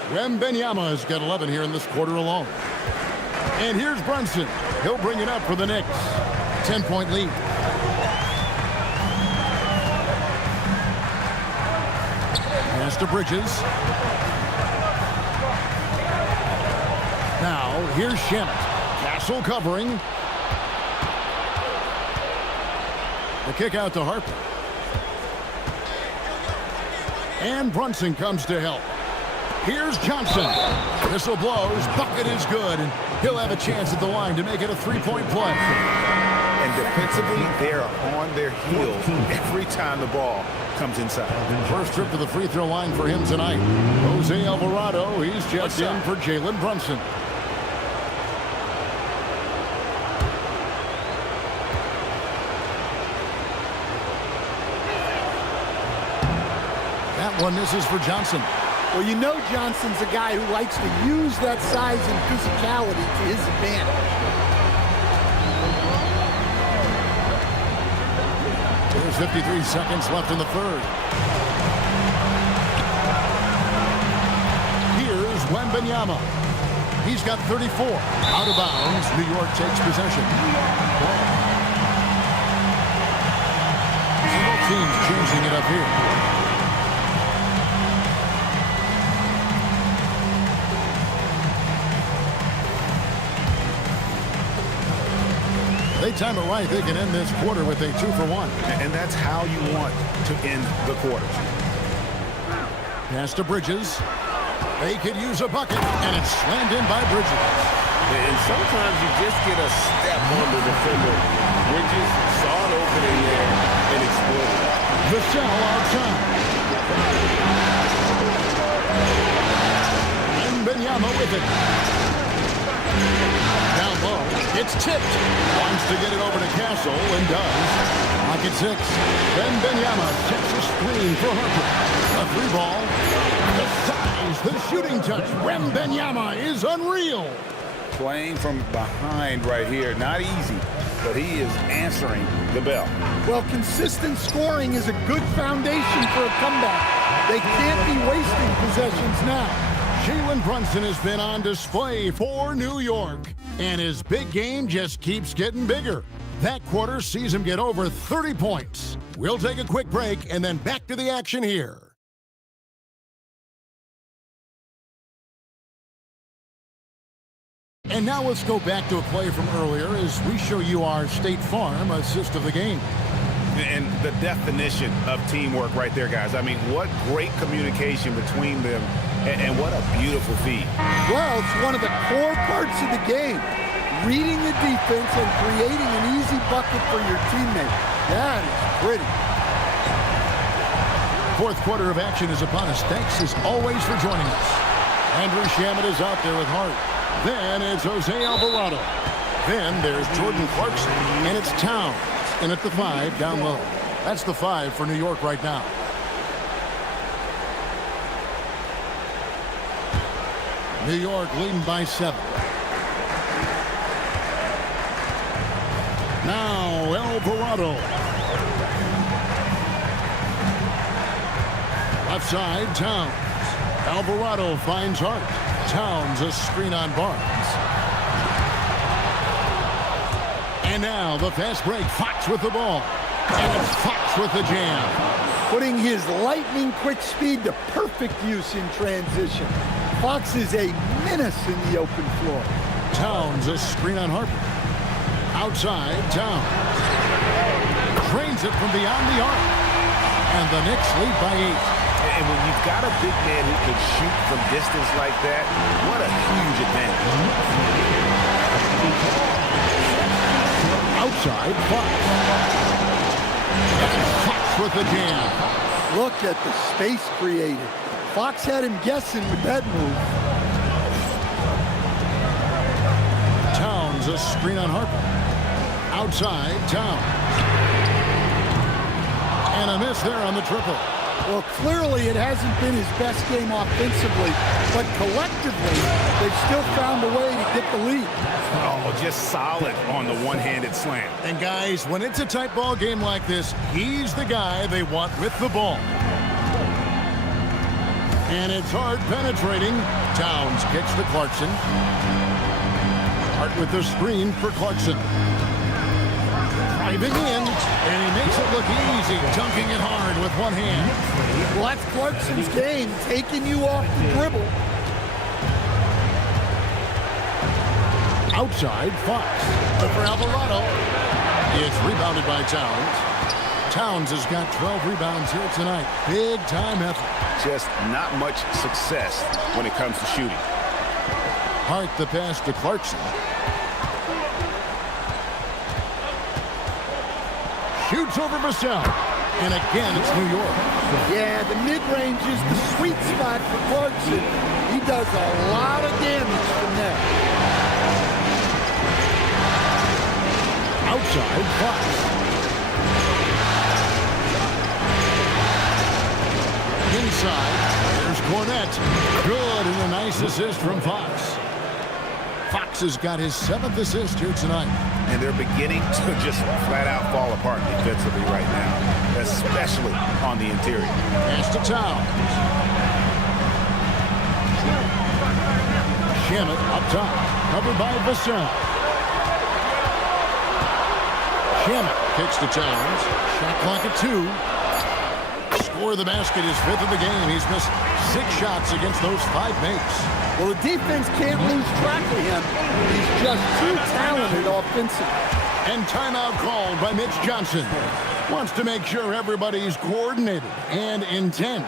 Wembanyama has got 11 here in this quarter alone. And here's Brunson. He'll bring it up for the Knicks. 10-point lead. Pass to Bridges. Now, here's Shamet. Castle covering. The kick out to Harper. And Brunson comes to help. Here's Johnson. Whistle blows. Bucket is good. And he'll have a chance at the line to make it a 3-point play. And defensively, they are on their heels every time the ball comes inside. First trip to the free throw line for him tonight. Jose Alvarado, he's checked in for Jalen Brunson. That one misses for Johnson. Well, you know Johnson's a guy who likes to use that size and physicality to his advantage. There's 53 seconds left in the third. Here's Wembanyama. He's got 34. Out of bounds, New York takes possession. So both teams changing it up here. They time it right. They can end this quarter with a 2-for-1. And that's how you want to end the quarter. Pass to Bridges. They could use a bucket, and it's slammed in by Bridges. And sometimes you just get a step on the defender. Bridges saw it opening there and exploded. Vassell outside. And Wembanyama with it. Down low. It's tipped. Wants to get it over to Castle and does. Pocket 6. Wembanyama sets a screen for Harper. A free ball. The size, the shooting touch. Wembanyama is unreal. Playing from behind right here. Not easy, but he is answering the bell. Well, consistent scoring is a good foundation for a comeback. They can't be wasting possessions now. Jalen Brunson has been on display for New York, and his big game just keeps getting bigger. That quarter sees him get over 30 points. We'll take a quick break and then back to the action here. And now let's go back to a play from earlier as we show you our State Farm assist of the game. And the definition of teamwork right there, guys. I mean, what great communication between them, and what a beautiful feed. Well, it's one of the core parts of the game. Reading the defense and creating an easy bucket for your teammate. That is pretty. Fourth quarter of action is upon us. Thanks as always for joining us. Andrew Shamet is out there with Hart. Then it's Jose Alvarado. Then there's Jordan Clarkson, and it's Towns. And at the 5, down low. That's the 5 for New York right now. New York leading by 7. Now Alvarado. Left side, Towns. Alvarado finds Hart. Towns a screen on Barnes. And now the fast break. Fox with the ball. And it's Fox with the jam. Putting his lightning-quick speed to perfect use in transition. Fox is a menace in the open floor. Towns a screen on Harper. Outside, Towns. Trains it from beyond the arc. And the Knicks lead by 8. And when you've got a big man who can shoot from distance like that, what a huge advantage. Outside, Fox. And Fox with the jam. Look at the space created. Fox had him guessing with that move. Towns a screen on Harper. Outside, Towns. And a miss there on the triple. Well, clearly it hasn't been his best game offensively, but collectively, they've still found a way to get the lead. Oh, just solid on the one-handed slam. And guys, when it's a tight ball game like this, he's the guy they want with the ball. And it's Hart penetrating. Towns kicks to Clarkson. Hart with the screen for Clarkson. Driving in, and he makes it look easy, dunking it hard with one hand. Well, that's Clarkson's game, taking you off the dribble. Outside, Fox. But for Alvarado, it's rebounded by Towns. Towns has got 12 rebounds here tonight. Big time effort. Just not much success when it comes to shooting. Hart the pass to Clarkson. Shoots over Vassell. And again, it's New York. Yeah, the mid-range is the sweet spot for Clarkson. He does a lot of damage from there. Outside, Fox. Inside, there's Cornette. Good, and a nice assist from Fox. Fox has got his 7th assist here tonight. And they're beginning to just flat out fall apart defensively right now, especially on the interior. Pass to Towns. Shamet up top, covered by Vassell. Shamet kicks to Towns. Shot clock at 2. Score the basket, his 5th of the game. He's missed 6 shots against those 5 mates. Well, the defense can't lose track of him. He's just too talented offensively. And timeout called by Mitch Johnson. Wants to make sure everybody's coordinated and intent.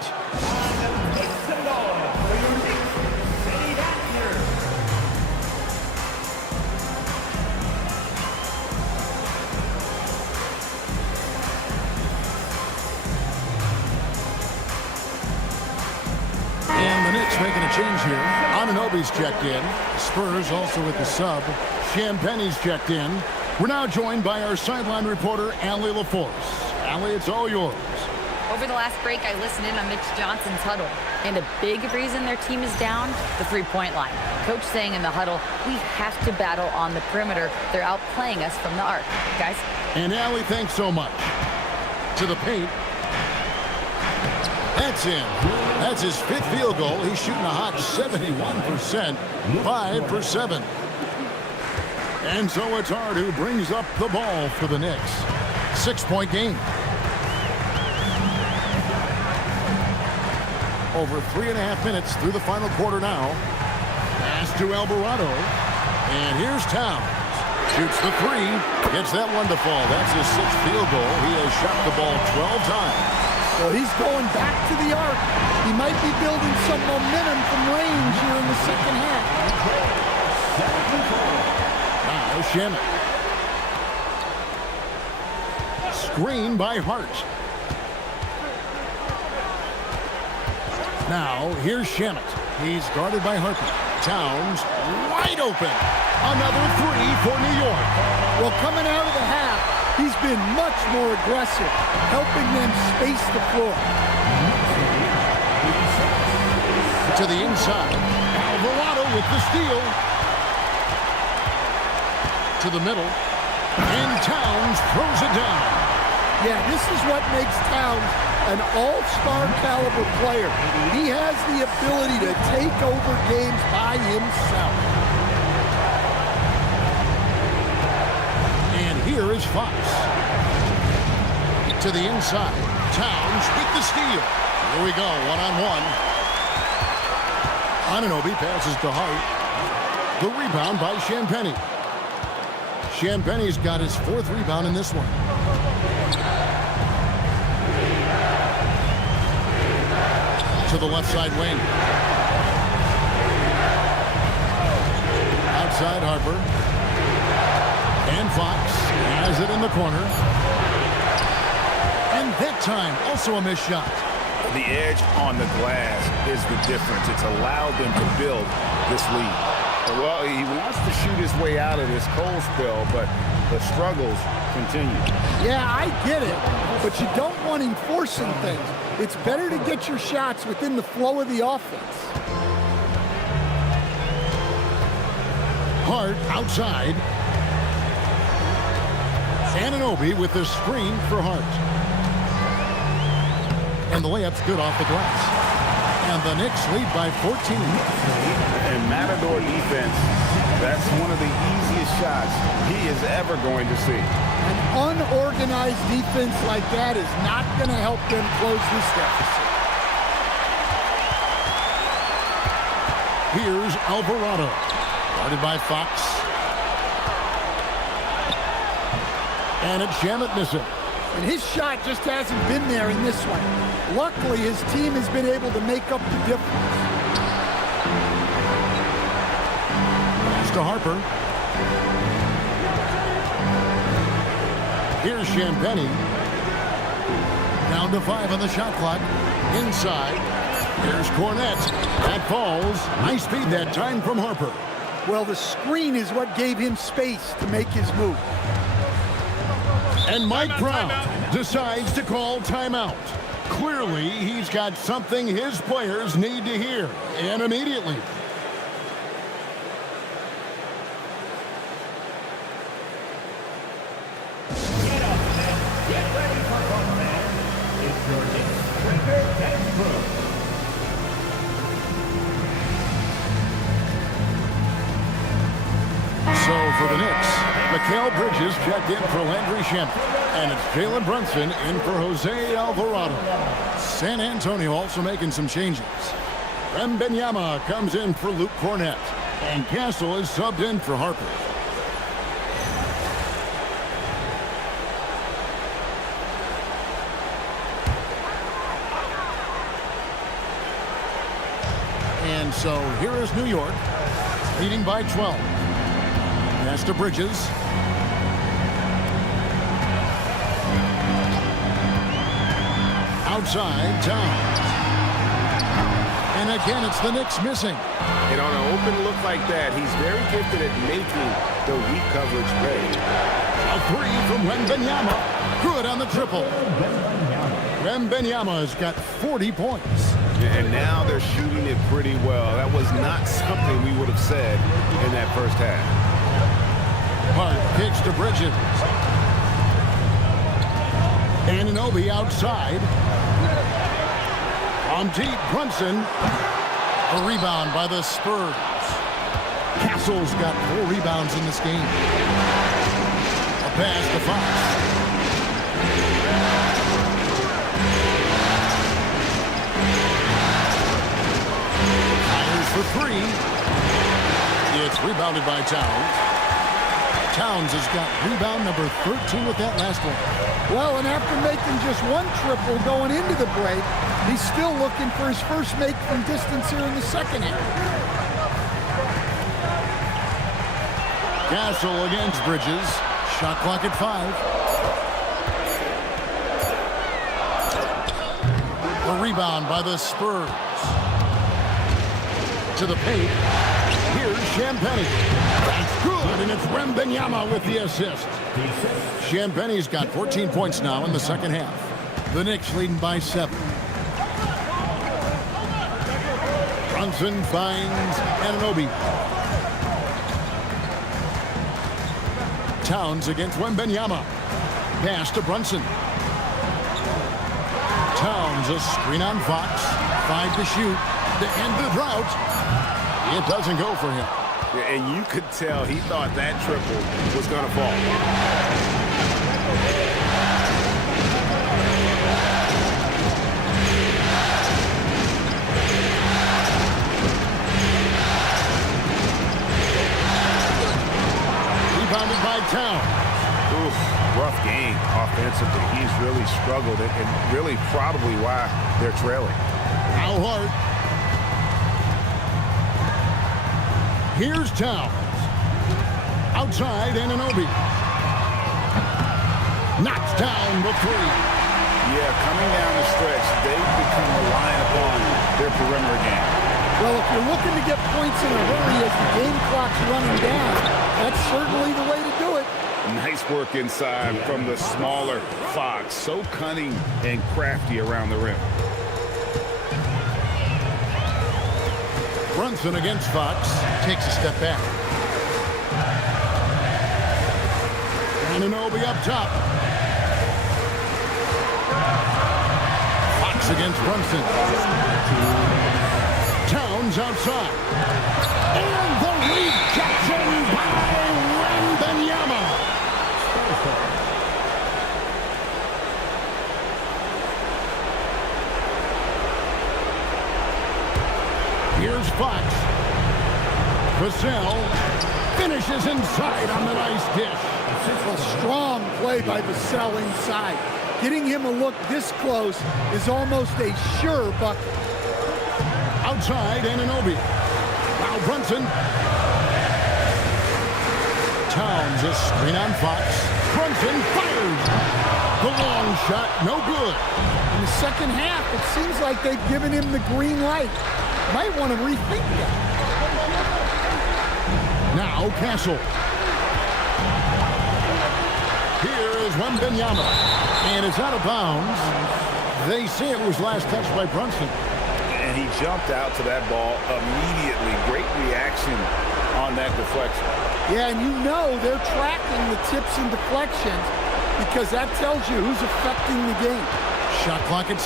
And the Knicks making a change here. Anunoby's checked in. The Spurs also with the sub. Champagne's checked in. We're now joined by our sideline reporter, Allie LaForce. Allie, it's all yours. Over the last break, I listened in on Mitch Johnson's huddle. And a big reason their team is down, the three-point line. Coach saying in the huddle, we have to battle on the perimeter. They're outplaying us from the arc. Guys? And Allie, thanks so much. To the paint. That's in. That's his 5th field goal. He's shooting a hot 71%. 5 for 7. And so it's Hart who brings up the ball for the Knicks. 6-point game. Over 3.5 minutes through the final quarter now. Pass to Alvarado. And here's Towns. Shoots the 3. Gets that one to fall. That's his 6th field goal. He has shot the ball 12 times. Well, he's going back to the arc. He might be building some momentum from range here in the second half. Now Shamet. Screen by Hart. Now here's Shamet. He's guarded by Harper. Towns wide open. Another 3 for New York. Well, coming out of the half, he's been much more aggressive, helping them space the floor. To the inside. Alvarado with the steal. To the middle. And Towns throws it down. Yeah, this is what makes Towns an all-star caliber player. He has the ability to take over games by himself. And here is Fox. To the inside. Towns with the steal. Here we go, one-on-one. Anunoby passes to Hart. The rebound by Champagnie. Champagnie's got his 4th rebound in this one. To the left side wing. Outside Harper. And Fox has it in the corner. And that time, also a missed shot. The edge on the glass is the difference. It's allowed them to build this lead. Well, he wants to shoot his way out of this cold spell, but the struggles continue. Yeah, I get it, but you don't want him forcing things. It's better to get your shots within the flow of the offense. Hart outside. Anunoby with the screen for Hart. And the layup's good off the glass. And the Knicks lead by 14. And Matador defense, that's one of the easiest shots he is ever going to see. An unorganized defense like that is not going to help them close this deficit. Here's Alvarado. Guarded by Fox. And it's Shamet missing. And his shot just hasn't been there in this one. Luckily, his team has been able to make up the difference. Pass to Harper. Here's Champagnie. Down to 5 on the shot clock. Inside. Here's Cornette. That falls. Nice speed that time from Harper. Well, the screen is what gave him space to make his move. And Mike Brown decides to call timeout. Clearly, he's got something his players need to hear, and immediately. Get up, men. Get ready for fun, man. It's your Knicks Breaker and Brew. So for the Knicks, Mikal Bridges checked in for Landry Shamet, and it's Jalen Brunson in for Jose Alvarado. San Antonio also making some changes. Wembanyama comes in for Luke Cornette, and Castle is subbed in for Harper. And so here is New York, leading by 12. Pass to Bridges. Outside, Towns. And again, it's the Knicks missing. And on an open look like that, he's very gifted at making the weak coverage pay. A 3 from Wembanyama. Good on the triple. Wembanyama has got 40 points. And now they're shooting it pretty well. That was not something we would have said in that first half. Hart kicks to Bridges. Anunoby outside. On deep, Brunson. A rebound by the Spurs. Castle's got 4 rebounds in this game. A pass to Fox. Fires for 3. It's rebounded by Towns. Towns has got rebound number 13 with that last one. Well, and after making just 1 triple going into the break, he's still looking for his first make from distance here in the second half. Castle against Bridges. Shot clock at 5. A rebound by the Spurs. To the paint. Here's Champagnie. That's good, and it's Wembanyama with the assist. Champagnie's got 14 points now in the second half. The Knicks leading by 7. Brunson finds Anunoby. Towns against Wembanyama. Pass to Brunson. Towns a screen on Fox. 5 to shoot. To end the drought. It doesn't go for him. And you could tell he thought that triple was going to fall. Rebounded by Towns. Oof, rough game offensively. He's really struggled and really probably why they're trailing. Al Hart. Here's Towns. Outside, Anunoby. Knocks down the 3. Yeah, coming down the stretch, they've become reliant upon their perimeter game. Well, if you're looking to get points in a hurry as the game clock's running down, that's certainly the way to do it. Nice work inside from the smaller Fox. So cunning and crafty around the rim. Brunson against Fox. Takes a step back. Anunoby up top. Fox against Brunson. Towns outside. And the rejection by Wembanyama. Here's Fox. Vassell finishes inside on the nice dish. A strong play by Vassell inside. Getting him a look this close is almost a sure bucket. Outside, Anunoby. Now Brunson. Towns a screen on Fox. Brunson fires. The long shot, no good. In the second half, it seems like they've given him the green light. Might want to rethink that. Now Castle. Here is Wembanyama. And it's out of bounds. They say it was last touched by Brunson. And he jumped out to that ball immediately. Great reaction on that deflection. Yeah, and you know they're tracking the tips and deflections because that tells you who's affecting the game. Shot clock at 6.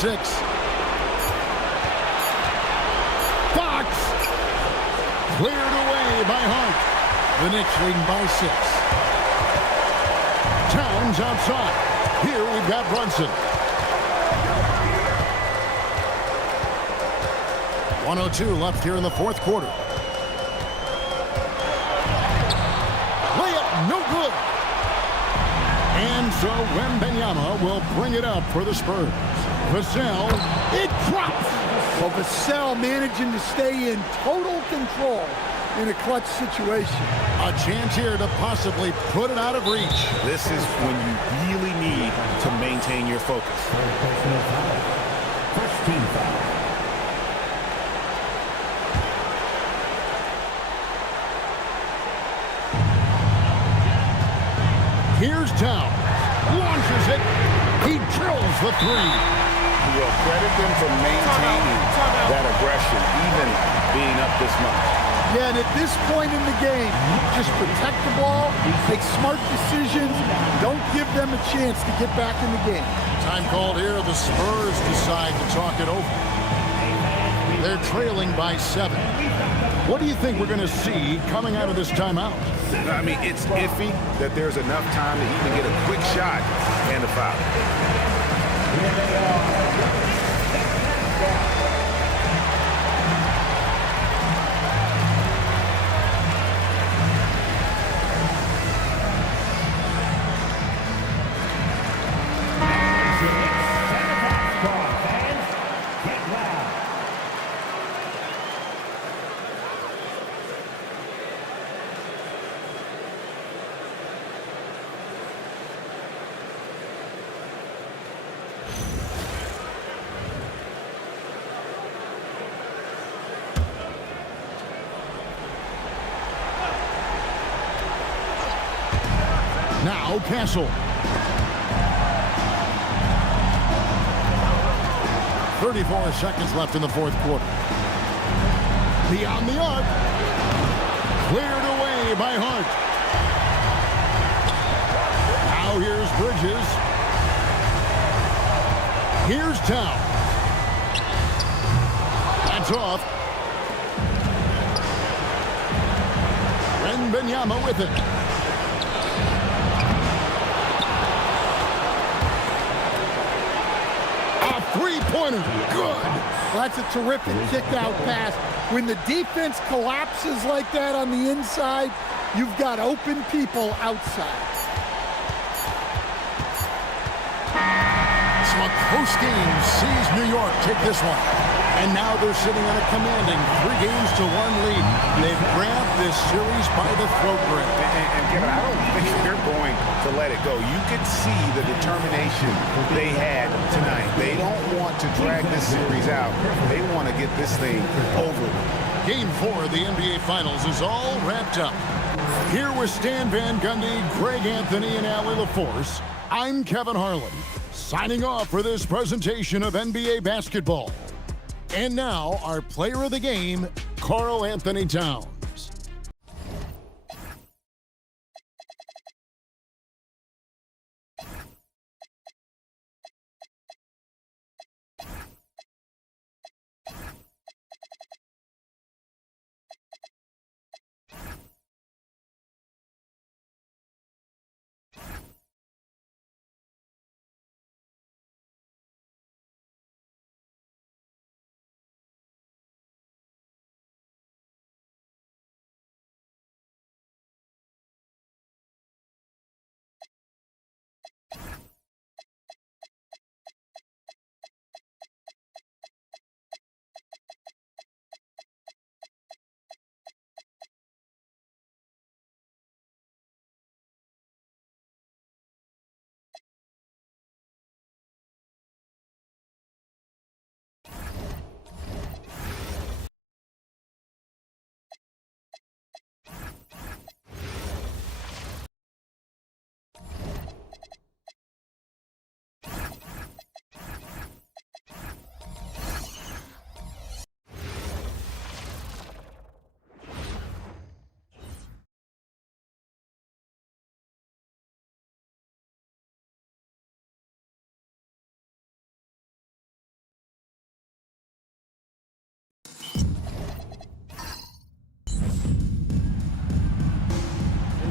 Fox! Cleared away by Hart. The Knicks leading by 6. Towns outside. Here we've got Brunson. 1:02 left here in the fourth quarter. Layup, no good. And so Wembanyama will bring it up for the Spurs. Vassell, it drops. Well, Vassell managing to stay in total control in a clutch situation. A chance here to possibly put it out of reach. This is when you really need to maintain your focus. First team foul. Here's Towns. Launches it. He drills the 3. Well, credit them for maintaining that aggression, even being up this much. Yeah, and at this point in the game, just protect the ball, make smart decisions, don't give them a chance to get back in the game. Time called here. The Spurs decide to talk it over. They're trailing by 7. What do you think we're going to see coming out of this timeout? I mean, it's iffy that there's enough time to even get a quick shot and a foul. Here they are. Now Castle. 34 seconds left in the fourth quarter. Beyond the arc. Cleared away by Hart. Now here's Bridges. Here's Towns. That's off. Wembanyama with it. Three-pointer, good. Well, that's a terrific kick-out pass. When the defense collapses like that on the inside, you've got open people outside. So a close game sees New York take this one. And now they're sitting on a commanding 3-1 lead. They've grabbed this series by the throat grip. And Kevin, I don't think they're going to let it go. You could see the determination they had tonight. They don't want to drag this series out. They want to get this thing over with. Game 4 of the NBA Finals is all wrapped up. Here with Stan Van Gundy, Greg Anthony, and Allie LaForce, I'm Kevin Harlan, signing off for this presentation of NBA basketball. And now, our player of the game, Karl Anthony Towns.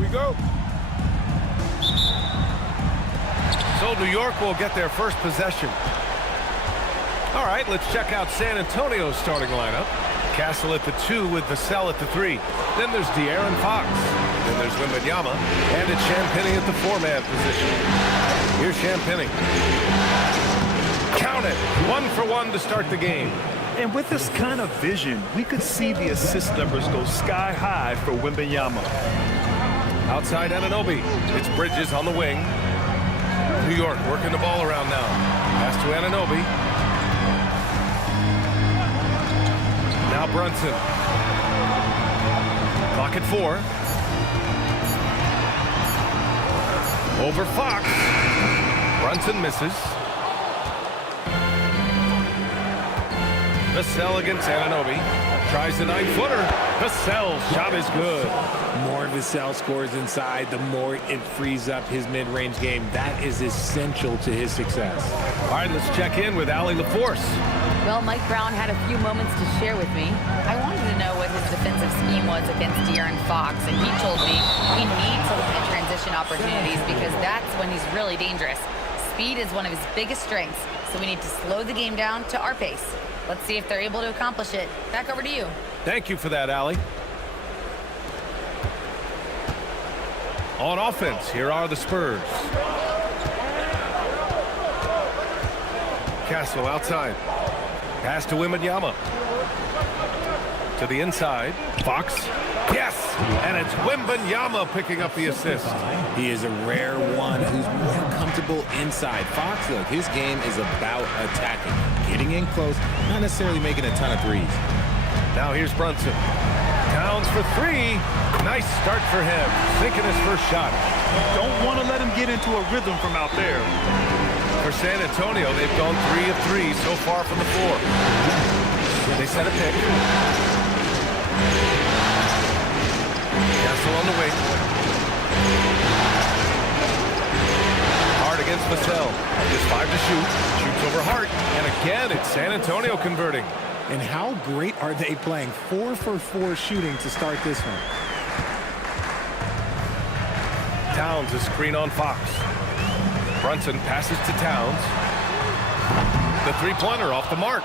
we go. So New York will get their first possession. All right, let's check out San Antonio's starting lineup. Castle at the 2 with Vassell at the 3. Then there's De'Aaron Fox. Then there's Wembanyama. And it's Champagnie at the 4-man position. Here's Champagnie. Count it. 1 for 1 to start the game. And with this kind of vision, we could see the assist numbers go sky high for Wembanyama. Outside Anunoby. It's Bridges on the wing. New York working the ball around now. Pass to Anunoby. Now Brunson. Clock at 4. Over Fox. Brunson misses. Vassell against Anunoby. Tries the 9-footer. Vassell's shot is good. More Vassell scores inside, the more it frees up his mid-range game. That is essential to his success. All right, let's check in with Allie LaForce. Well, Mike Brown had a few moments to share with me. I wanted to know what his defensive scheme was against De'Aaron Fox, and he told me we need to limit transition opportunities because that's when he's really dangerous. Speed is one of his biggest strengths, so we need to slow the game down to our pace. Let's see if they're able to accomplish it. Back over to you. Thank you for that, Allie. On offense, here are the Spurs. Castle outside. Pass to Wembanyama. To the inside. Fox. Yes! And it's Wembanyama picking up the assist. He is a rare one who's more comfortable inside. Fox, look, his game is about attacking, getting in close, not necessarily making a ton of threes. Now here's Brunson. Towns for 3. Nice start for him. Sinking his first shot. Don't want to let him get into a rhythm from out there. For San Antonio, they've gone 3 of 3 so far from the floor. They set a pick. Castle on the wing. Hart against Vassell. Just 5 to shoot. Shoots over Hart. And again, it's San Antonio converting. And how great are they playing? 4 for 4 shooting to start this one. Towns a screen on Fox. Brunson passes to Towns. The three-pointer off the mark.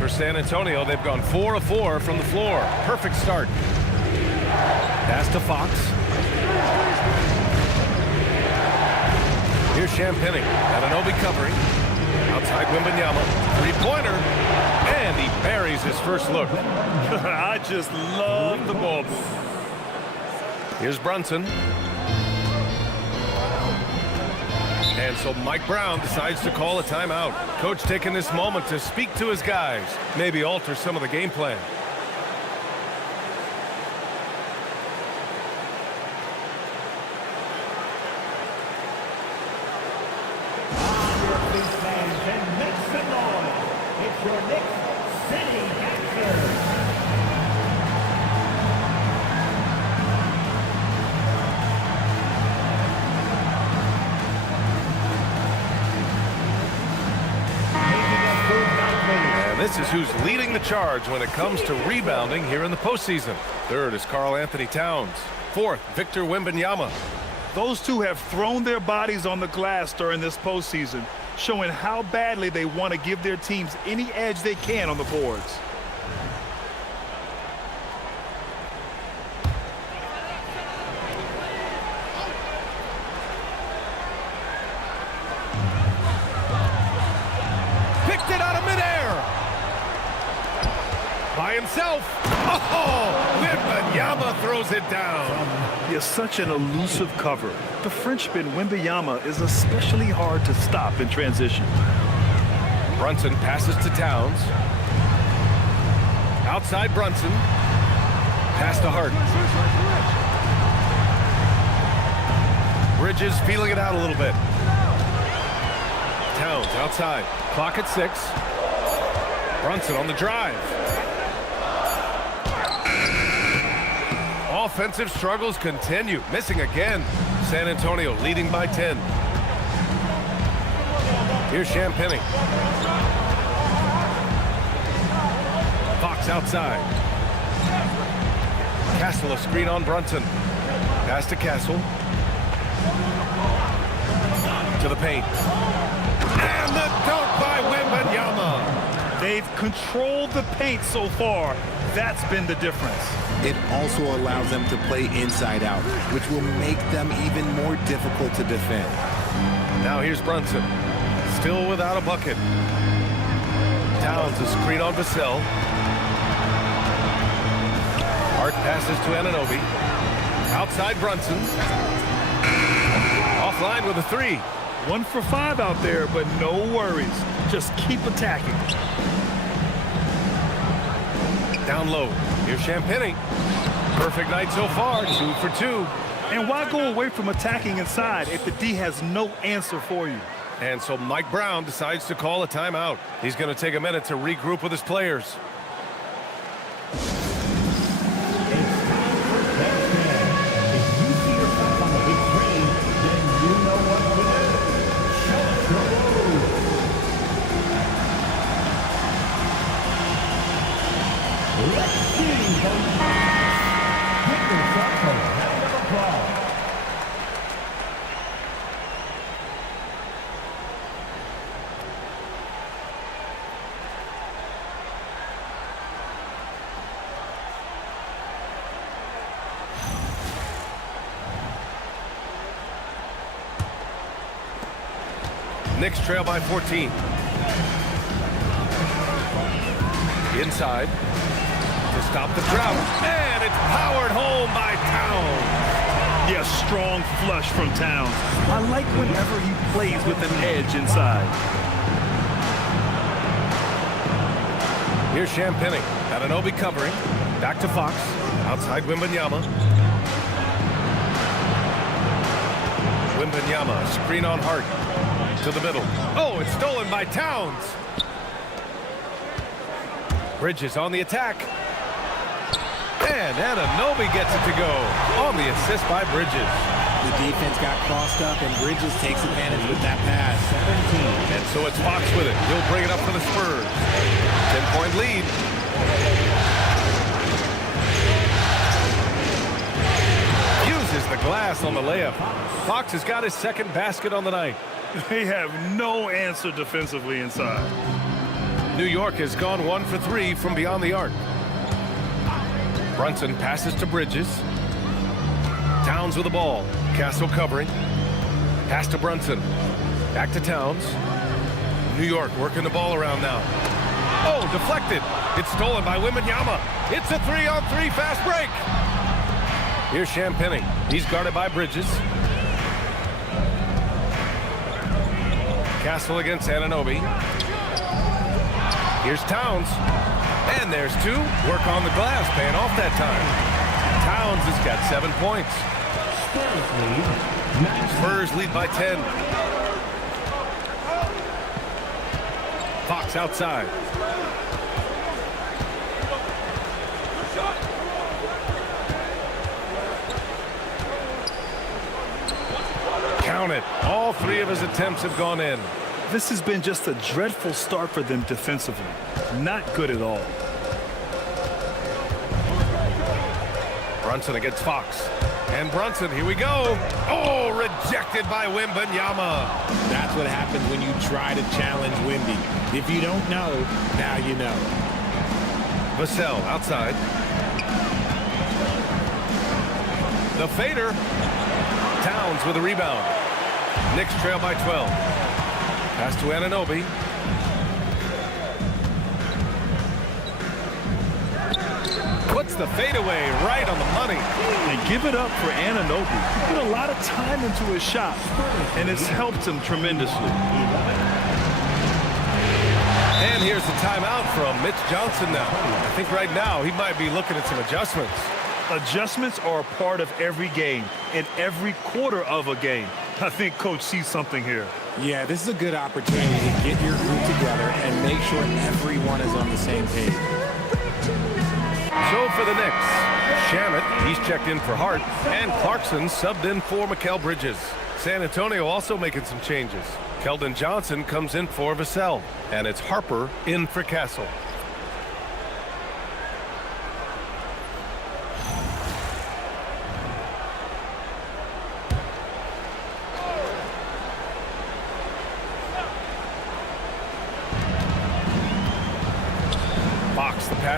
For San Antonio, they've gone 4 of 4 from the floor. Perfect start. Pass to Fox. Here's Champagnie. Anunoby covering. Outside Wembanyama. Three-pointer. And he buries his first look. I just love the ball move. Here's Brunson. And so Mike Brown decides to call a timeout. Coach taking this moment to speak to his guys. Maybe alter some of the game plan. And make some noise. It's your Knicks City Gangsters. And this is who's leading the charge when it comes to rebounding here in the postseason. Third is Karl Anthony Towns. Fourth, Victor Wembanyama. Those two have thrown their bodies on the glass during this postseason, showing how badly they want to give their teams any edge they can on the boards. Picked it out of midair. By himself. Oh, Wembanyama throws it down. He is such an elusive cover. The Frenchman Wembanyama is especially hard to stop in transition. Brunson passes to Towns. Outside Brunson. Pass to Hart. Bridges feeling it out a little bit. Towns outside. Clock at 6. Brunson on the drive. Offensive struggles continue. Missing again. San Antonio leading by 10. Here's Champagnie. Fox outside. Castle, a screen on Brunson. Pass to Castle. To the paint. And the dunk by Wembanyama. They've controlled the paint so far. That's been the difference. It also allows them to play inside out, which will make them even more difficult to defend. Now here's Brunson. Still without a bucket. Towns, a screen on Vassell. Hart passes to Anunoby. Outside Brunson. Offline with a 3. 1 for 5 out there, but no worries. Just keep attacking. Down low. Here's Champagnie. Perfect night so far. 2 for 2. And why go away from attacking inside if the D has no answer for you? And so Mike Brown decides to call a timeout. He's going to take a minute to regroup with his players. It's time for Bedtime. If you see yourself on the big screen, then you know what to do. Show us the rules. Let's see those rules. Give yourself a round of applause. Knicks trail by 14. Inside to stop the drought. And it's powered home by Towns. Yes, strong flush from Towns. I like whenever he plays with an edge inside. Here's Champagnie. Anunoby covering. Back to Fox. Outside Wembanyama. Wembanyama, screen on Hart. To the middle. Oh, it's stolen by Towns. Bridges on the attack. And Anunoby gets it to go on the assist by Bridges. The defense got crossed up, and Bridges takes advantage with that pass. 17. And so it's Fox with it. He'll bring it up for the Spurs. 10-point lead. Uses the glass on the layup. Fox has got his second basket on the night. They have no answer defensively inside. New York has gone 1 for 3 from beyond the arc. Brunson passes to Bridges. Towns with the ball. Castle covering. Pass to Brunson. Back to Towns. New York working the ball around now. Oh, deflected. It's stolen by Wembanyama. It's a 3-on-3 fast break. Here's Champagnie. He's guarded by Bridges. Castle against Anunoby. Here's Towns. And there's 2. Work on the glass, paying off that time. Towns has got 7 points. Spurs lead by 10. Fox outside. Count it. All 3 of his attempts have gone in. This has been just a dreadful start for them defensively. Not good at all. Brunson against Fox. And Brunson, here we go. Oh, rejected by Wembanyama. That's what happens when you try to challenge Wemby. If you don't know, now you know. Vassell outside. The fader. Towns with a rebound. Knicks trail by 12. Pass to Anunoby. Puts the fadeaway right on the money. And give it up for Anunoby. He put a lot of time into his shot, and it's helped him tremendously. And here's the timeout from Mitch Johnson now. I think right now he might be looking at some adjustments. Adjustments are a part of every game, in every quarter of a game. I think Coach sees something here. Yeah, this is a good opportunity to get your group together and make sure everyone is on the same page. So for the Knicks, Shamet, he's checked in for Hart, and Clarkson subbed in for Mikal Bridges. San Antonio also making some changes. Keldon Johnson comes in for Vassell, and it's Harper in for Castle.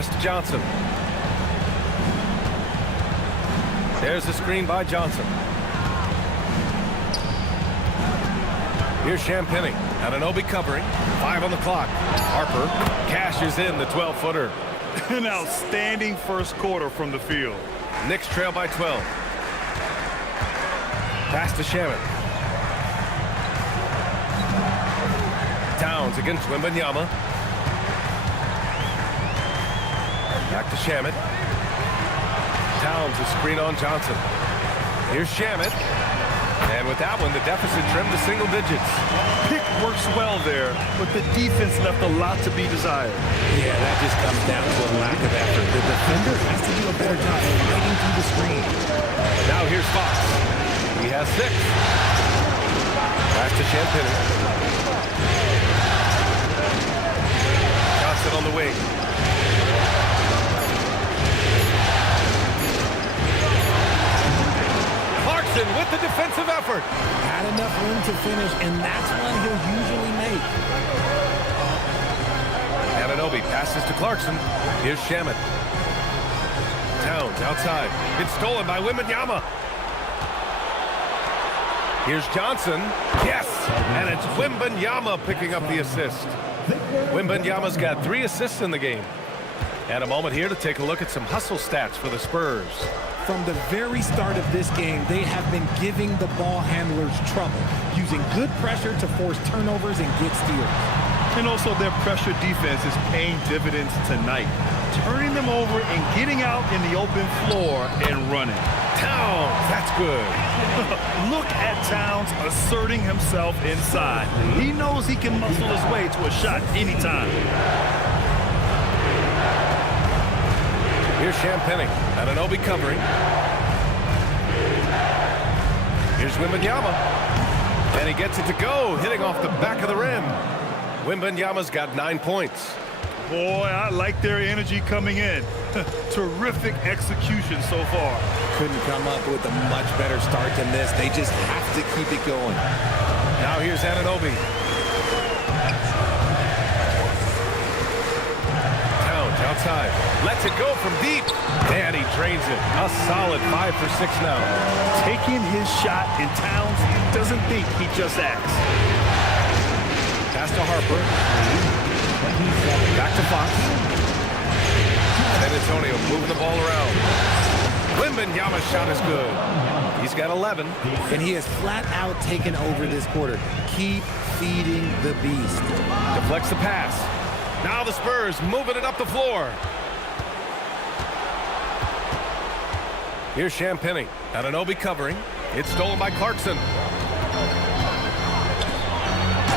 Pass to Johnson. There's the screen by Johnson. Here's Champagnie. Anunoby covering. 5 on the clock. Harper cashes in the 12-footer. An outstanding first quarter from the field. Knicks trail by 12. Pass to Shamet. Towns against Wembanyama. Back to Shamet. Towns a screen on Johnson. Here's Shamet. And with that one, the deficit trimmed to single digits. Pick works well there, but the defense left a lot to be desired. Yeah, that just comes down to a lack of effort. The defender has to do a better job of fighting through the screen. Now here's Fox. He has 6. Pass to Champagnie. Johnson on the wing. With the defensive effort. Had enough room to finish, and that's one he'll usually make. Anunoby passes to Clarkson. Here's Shamet. Towns outside. It's stolen by Wembanyama. Here's Johnson. Yes! And it's Wembanyama picking up the assist. Wembanyama's got 3 assists in the game. And a moment here to take a look at some hustle stats for the Spurs. From the very start of this game, they have been giving the ball handlers trouble, using good pressure to force turnovers and get steals. And also their pressure defense is paying dividends tonight, turning them over and getting out in the open floor and running. Towns, that's good. Look at Towns asserting himself inside. He knows he can muscle his way to a shot anytime. Here's Champagnie. Anunoby covering. Here's Wembanyama. And he gets it to go, hitting off the back of the rim. Wembanyama's got 9 points. Boy, I like their energy coming in. Terrific execution so far. Couldn't come up with a much better start than this. They just have to keep it going. Now here's Anunoby. Towns outside. Lets it go from deep. And he drains it. A solid 5 for 6 now. Taking his shot, and Towns doesn't think he just acts. Pass to Harper. Back to Fox. San Antonio moving the ball around. Wembanyama's shot is good. He's got 11. And he has flat out taken over this quarter. Keep feeding the beast. Deflects the pass. Now the Spurs moving it up the floor. Here's Champagnie. Anunoby covering. It's stolen by Clarkson.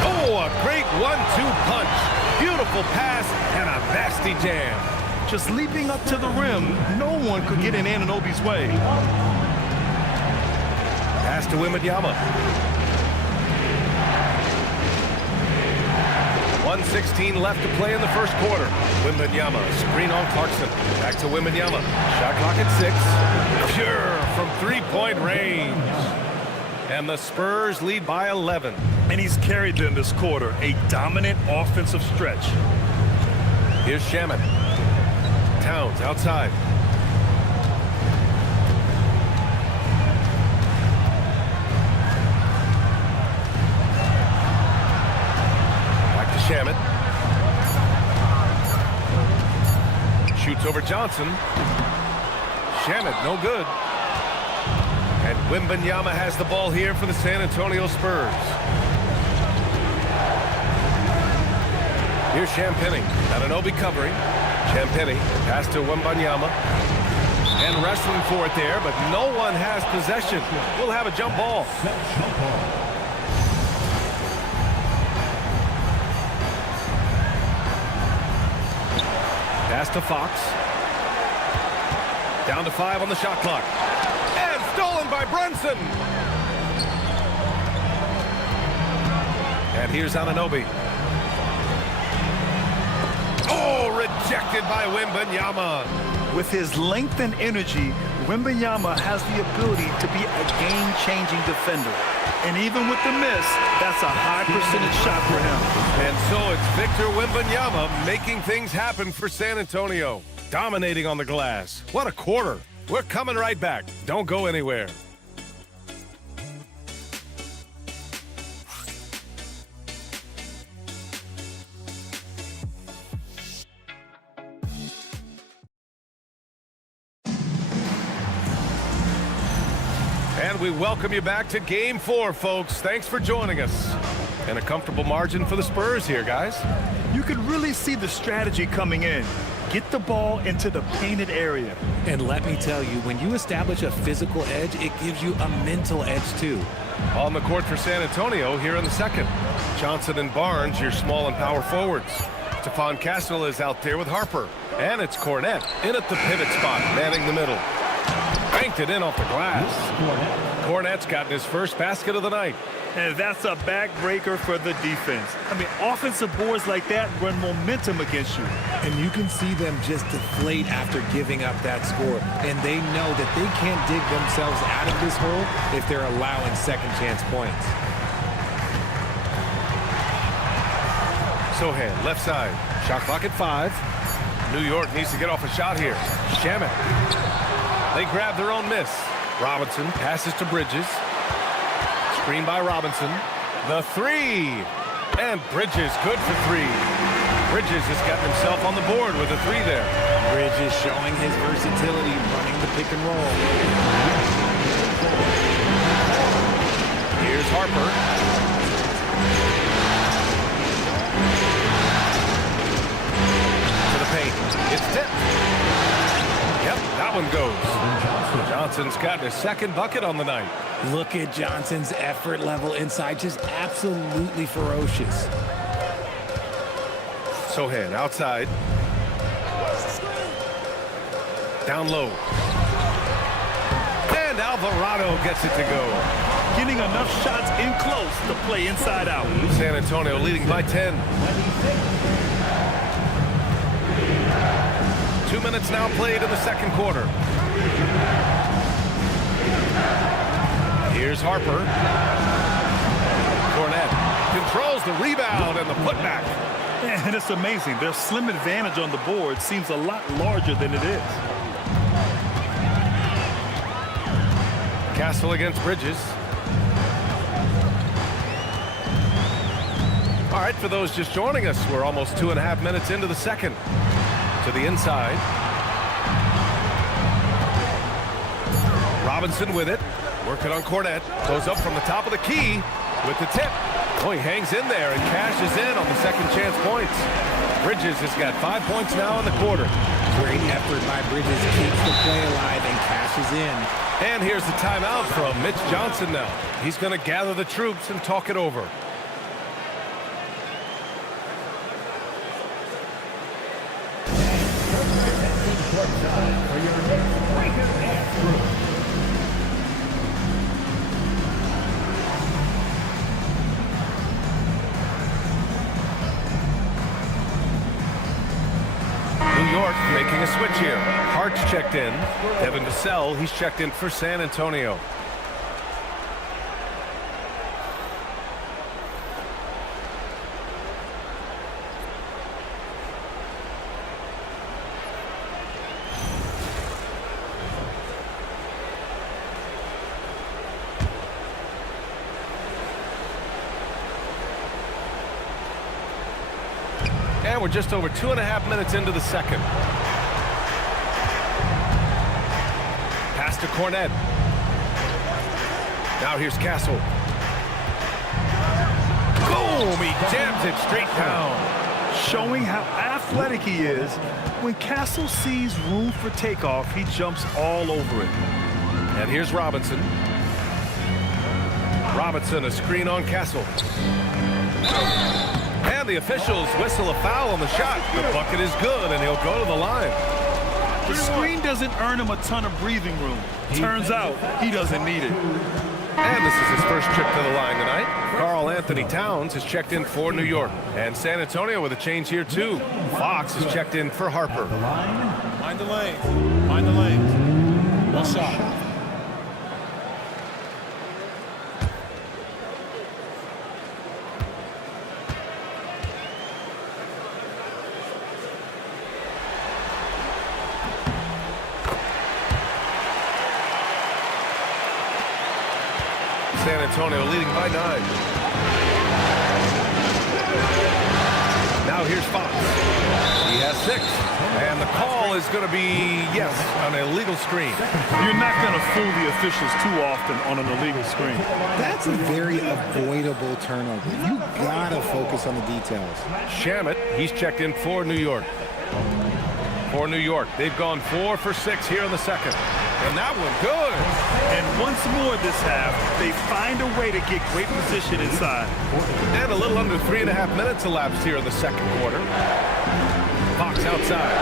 Oh, a great 1-2 punch. Beautiful pass and a nasty jam. Just leaping up to the rim, no one could get in Anunoby's way. Pass to Wembanyama. 1:16 left to play in the first quarter. Wembanyama, screen on Clarkson. Back to Wembanyama. Shot clock at 6. Pure from three-point range. And the Spurs lead by 11. And he's carried them this quarter, a dominant offensive stretch. Here's Shamet. Towns outside. Back to Shamet. Shoots over Johnson. Shamet, no good. And Wembanyama has the ball here for the San Antonio Spurs. Here's Champagnie. Anunoby covering. Champagnie pass to Wembanyama. And wrestling for it there, but no one has possession. We'll have a jump ball. Pass to Fox. Down to 5 on the shot clock. And stolen by Brunson. And here's Anunoby. Oh, rejected by Wembanyama. With his length and energy, Wembanyama has the ability to be a game-changing defender. And even with the miss, that's a high percentage shot for him. And so it's Victor Wembanyama making things happen for San Antonio. dominating on the glass. What a quarter. We're coming right back. Don't go anywhere. And we welcome you back to Game 4, folks. Thanks for joining us. And a comfortable margin for the Spurs here, guys. You can really see the strategy coming in. Get the ball into the painted area. And let me tell you, when you establish a physical edge, it gives you a mental edge, too. On the court for San Antonio here in the second. Johnson and Barnes, your small and power forwards. Stephon Castle is out there with Harper. And it's Cornette in at the pivot spot, manning the middle. Banked it in off the glass. Cornette's gotten his first basket of the night. And that's a backbreaker for the defense. I mean, offensive boards like that run momentum against you. And you can see them just deflate after giving up that score. And they know that they can't dig themselves out of this hole if they're allowing second chance points. Sohan, left side. Shot clock at 5. New York needs to get off a shot here. Shamet. They grab their own miss. Robinson passes to Bridges. Screen by Robinson. The 3. And Bridges good for 3. Bridges has gotten himself on the board with a 3 there. Bridges showing his versatility running the pick and roll. Here's Harper. To the paint. It's tipped. Yep, that one goes. Johnson's got his second bucket on the night. Look at Johnson's effort level inside, just absolutely ferocious. Sohan outside. Down low. And Alvarado gets it to go. Getting enough shots in close to play inside out. San Antonio leading by 10. 2 minutes now played in the second quarter. Here's Harper. Cornette controls the rebound and the putback. And it's amazing. Their slim advantage on the board seems a lot larger than it is. Castle against Bridges. All right, for those just joining us, we're almost 2.5 minutes into the second. To the inside. Robinson with it. Working on Cornette. Goes up from the top of the key with the tip. Oh, he hangs in there and cashes in on the second chance points. Bridges has got 5 points now in the quarter. Great effort by Bridges. Keeps the play alive and cashes in. And here's the timeout from Mitch Johnson now. He's going to gather the troops and talk it over. For your next breaker and crew. New York making a switch here. Hart's checked in. Devin Vassell, he's checked in for San Antonio. And we're just over 2.5 minutes into the second. Pass to Cornette. Now here's Castle. Boom! He jams it straight down. Showing how athletic he is. When Castle sees room for takeoff, he jumps all over it. And here's Robinson. Robinson, a screen on Castle. And the officials whistle a foul on the shot. The bucket is good, and he'll go to the line. The screen doesn't earn him a ton of breathing room. Turns out he doesn't need it. And this is his first trip to the line tonight. Karl Anthony Towns has checked in for New York. And San Antonio with a change here, too. Fox has checked in for Harper. Find the lane. Find the lane. One shot. San Antonio leading by 9. Now here's Fox. He has 6. And the call is going to be, yes, an illegal screen. You're not going to fool the officials too often on an illegal screen. That's a very avoidable turnover. You got to focus on the details. Shamet, he's checked in for New York. For New York, they've gone 4 for 6 here in the second. And that one good. And once more this half, they find a way to get great position inside. And a little under 3.5 minutes elapsed here in the second quarter. Fox outside.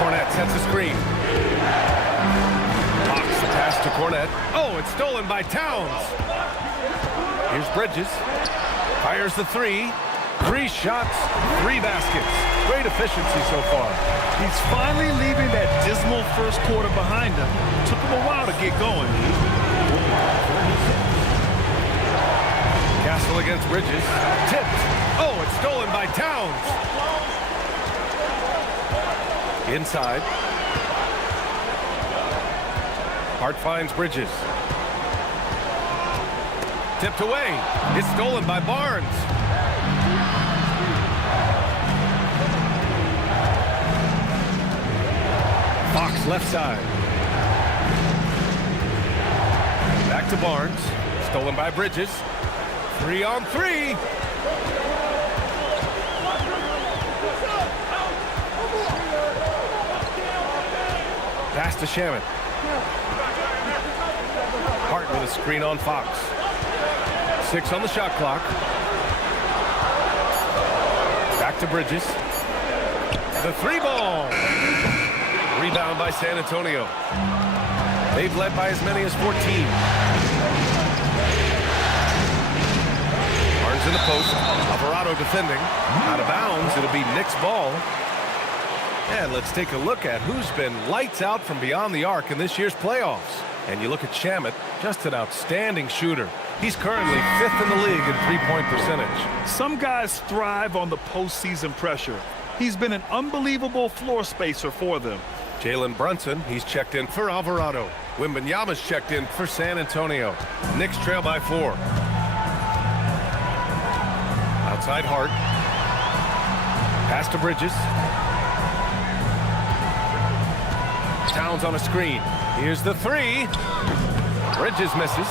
Cornette sets a screen. Fox the pass to Cornette. Oh, it's stolen by Towns. Here's Bridges. Fires the 3. 3 shots, 3 baskets. Great efficiency so far. He's finally leaving that dismal first quarter behind him. Took him a while to get going. Castle against Bridges. Tipped. Oh, it's stolen by Towns. Inside. Hart finds Bridges. Tipped away. It's stolen by Barnes. Fox left side. Back to Barnes. Stolen by Bridges. 3 on 3. Pass to Shamet. Hart with a screen on Fox. 6 on the shot clock. Back to Bridges. The 3 ball. Rebound by San Antonio. They've led by as many as 14. Barnes in the post. Alvarado defending. Out of bounds. It'll be Knicks ball. And let's take a look at who's been lights out from beyond the arc in this year's playoffs. And you look at Shamet, just an outstanding shooter. He's currently 5th in the league in three-point percentage. Some guys thrive on the postseason pressure. He's been an unbelievable floor spacer for them. Jalen Brunson, he's checked in for Alvarado. Wembanyama's checked in for San Antonio. Knicks trail by 4. Outside Hart. Pass to Bridges. Towns on a screen. Here's the 3. Bridges misses.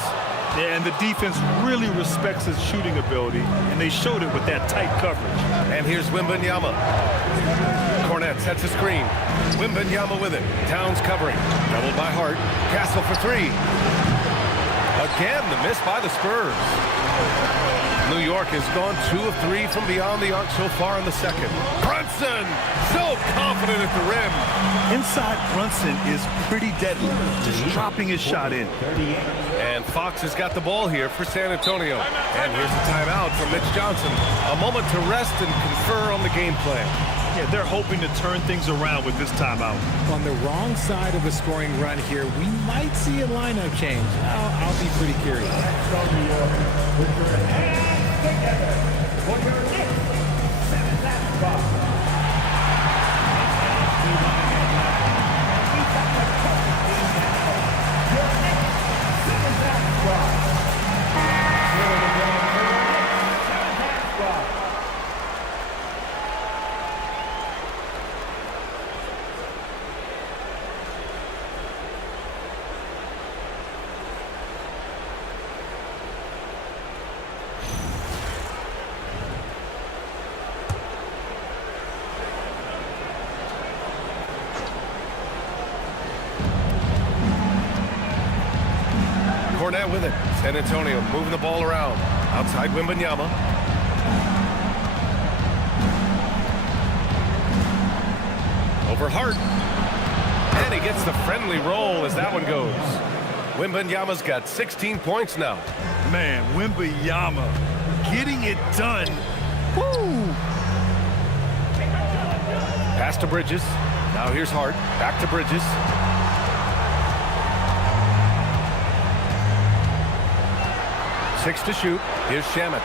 Yeah, and the defense really respects his shooting ability, and they showed it with that tight coverage. And here's Wembanyama. Cornette sets a screen. Wembanyama with it. Towns covering. Doubled by Hart. Castle for 3. Again, the miss by the Spurs. New York has gone 2 of 3 from beyond the arc so far in the second. Brunson, so confident at the rim. Inside Brunson is pretty deadly, just dropping his shot in. And Fox has got the ball here for San Antonio. And here's a timeout from Mitch Johnson. A moment to rest and confer on the game plan. Yeah, they're hoping to turn things around with this timeout. On the wrong side of a scoring run here, we might see a lineup change. I'll be pretty curious. Put your hands together for your Knicks 7 spot. Cornette with it. San Antonio moving the ball around. Outside Wembanyama. Over Hart. And he gets the friendly roll as that one goes. Wembanyama's got 16 points now. Man, Wembanyama getting it done. Woo! Pass to Bridges. Now here's Hart. Back to Bridges. Six to shoot. Here's Shamet.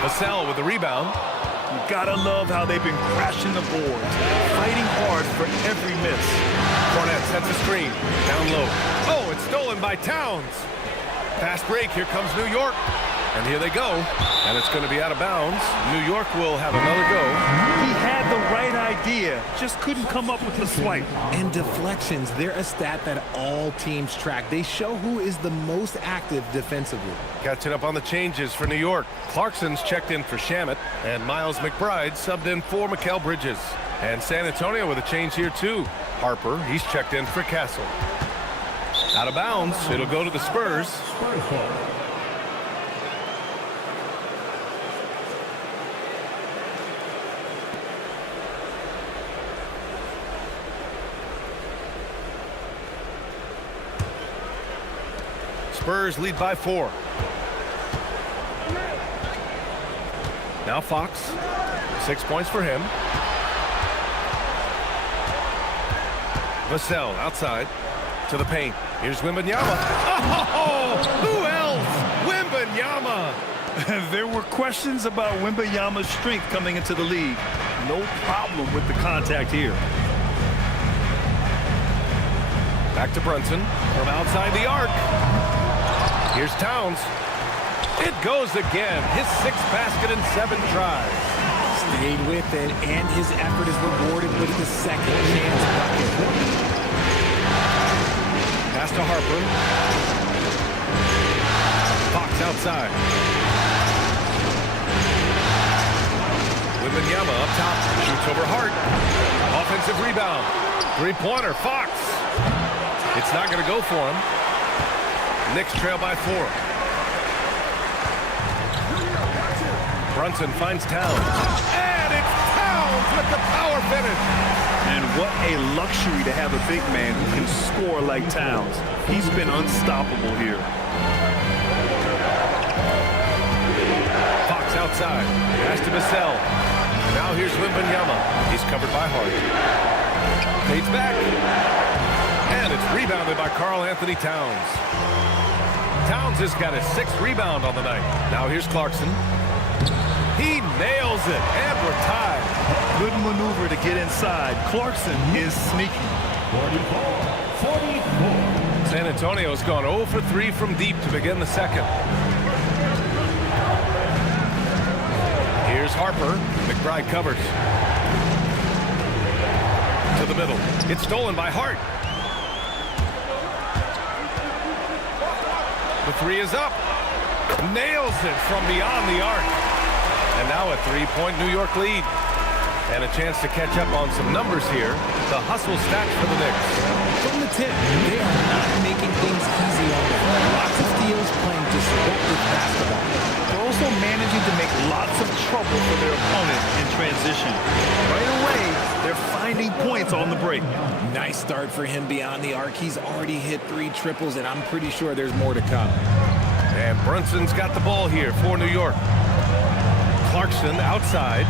Vassell with the rebound. You gotta love how they've been crashing the boards, fighting hard for every miss. Cornette sets a screen. Down low. Oh, it's stolen by Towns. Fast break. Here comes New York. And here they go. And it's going to be out of bounds. New York will have another go. He had the right idea, just couldn't come up with the swipe. And deflections, they're a stat that all teams track. They show who is the most active defensively. Catching up on the changes for New York. Clarkson's checked in for Shamet. And Miles McBride subbed in for Mikal Bridges. And San Antonio with a change here too. Harper, he's checked in for Castle. Out of bounds. It'll go to the Spurs. Spurs lead by 4. Now Fox. 6 points for him. Vassell outside to the paint. Here's Wembanyama. Oh, who else? Wembanyama. There were questions about Wembanyama's strength coming into the league. No problem with the contact here. Back to Brunson from outside the arc. Here's Towns. It goes again. His 6th basket in 7 tries. Stayed with it, and his effort is rewarded with the second chance bucket. Pass to Harper. Fox outside. Wembanyama up top. Shoots over Hart. Offensive rebound. 3-pointer. Fox. It's not going to go for him. Knicks trail by 4. Brunson finds Towns. And it's Towns with the power finish. And what a luxury to have a big man who can score like Towns. He's been unstoppable here. Fox outside. Pass to Vassell. Now here's Wembanyama. He's covered by Hart. Fades back. And it's rebounded by Karl Anthony Towns. Towns has got his 6th rebound on the night. Now here's Clarkson. He nails it, and we're tied. Good maneuver to get inside. Clarkson is sneaky. 44. San Antonio's gone 0 for 3 from deep to begin the second. Here's Harper. McBride covers. To the middle. It's stolen by Hart. The 3 is up. Nails it from beyond the arc. And now a 3-point New York lead. And a chance to catch up on some numbers here. The hustle stacks for the Knicks. From the tip, they are not making things easy on them. Lots of steals, playing disruptive basketball. They're also managing to make lots of trouble for their opponent in transition. Right away, they're finding points on the break. Nice start for him beyond the arc. He's already hit 3 triples, and I'm pretty sure there's more to come. And Brunson's got the ball here for New York. Clarkson outside.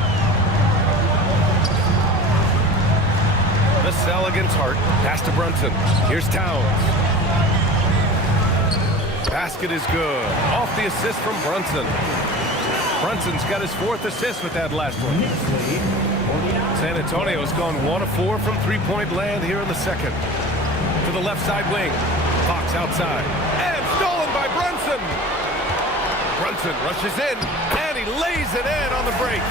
Vassell against Hart. Pass to Brunson. Here's Towns. Basket is good. Off the assist from Brunson. Brunson's got his 4th assist with that last one. San Antonio's gone 1 of 4 from 3-point land here in the second. To the left side wing. Fox outside. And stolen by Brunson. Brunson rushes in, and he lays it in on the break.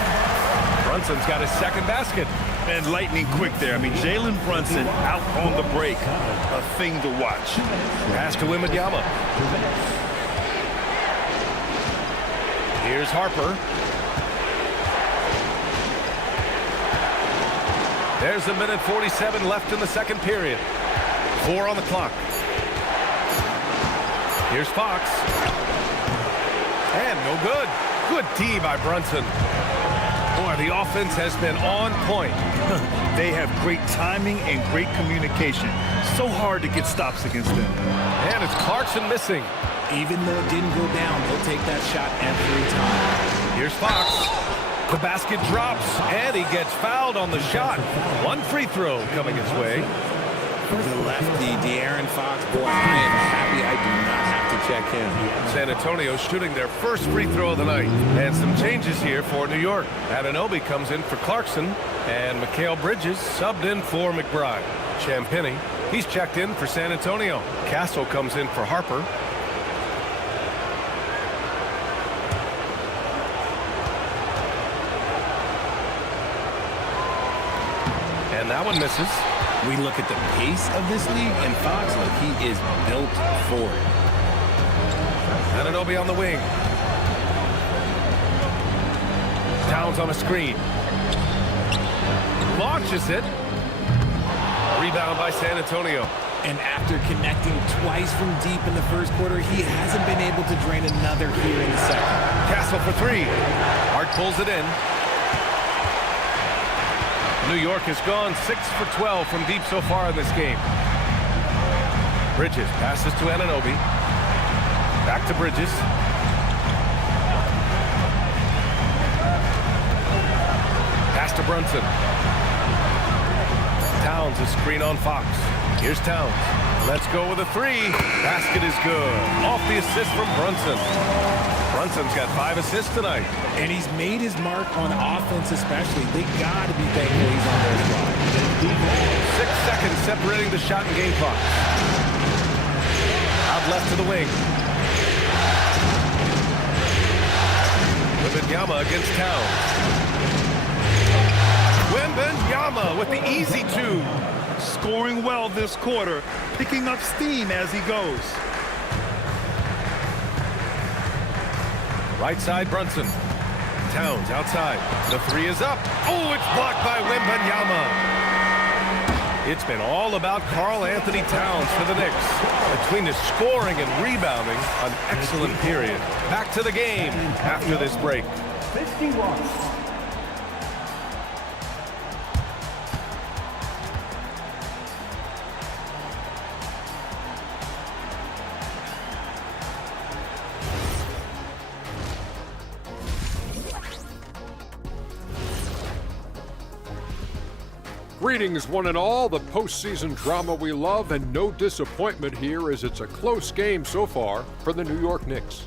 Brunson's got his 2nd basket. And lightning quick there. I mean, Jalen Brunson out on the break. A thing to watch. Pass to Wembanyama. Here's Harper. There's a minute 47 left in the second period. 4 on the clock. Here's Fox. And no good. Good D by Brunson. Boy, the offense has been on point. They have great timing and great communication. So hard to get stops against them. And it's Clarkson missing. Even though it didn't go down, he'll take that shot every time. Here's Fox. The basket drops, and he gets fouled on the shot. 1 free throw coming his way. The lefty, De'Aaron Fox, boy, I am happy I do not have to check him. San Antonio shooting their first free throw of the night. And some changes here for New York. Anunoby comes in for Clarkson, and Mikal Bridges subbed in for McBride. Champagnie, he's checked in for San Antonio. Castle comes in for Harper. And that one misses. We look at the pace of this league, and Fox, look, he is built for it. Anunoby on the wing. Towns on a screen. Launches it. Rebound by San Antonio. And after connecting twice from deep in the first quarter, he hasn't been able to drain another here in the second. Castle for three. Hart pulls it in. New York has gone 6 for 12 from deep so far in this game. Bridges passes to Anunoby. Back to Bridges. Pass to Brunson. Towns a screen on Fox. Here's Towns. Let's go with a three. Basket is good. Off the assist from Brunson. Brunson's got 5 assists tonight. And he's made his mark on offense especially. They got to be thankful he's on their squad. 6 seconds separating the shot and game clock. Out left to the wing. Wembanyama against Towns. Wembanyama with the easy two. Scoring well this quarter, picking up steam as he goes. Right side, Brunson. Towns outside. The three is up. Oh, it's blocked by Wembanyama. It's been all about Karl Anthony Towns for the Knicks. Between the scoring and rebounding, an excellent period. Back to the game after this break. 51. Greetings, one and all. The postseason drama we love, and no disappointment here as it's a close game so far for the New York Knicks.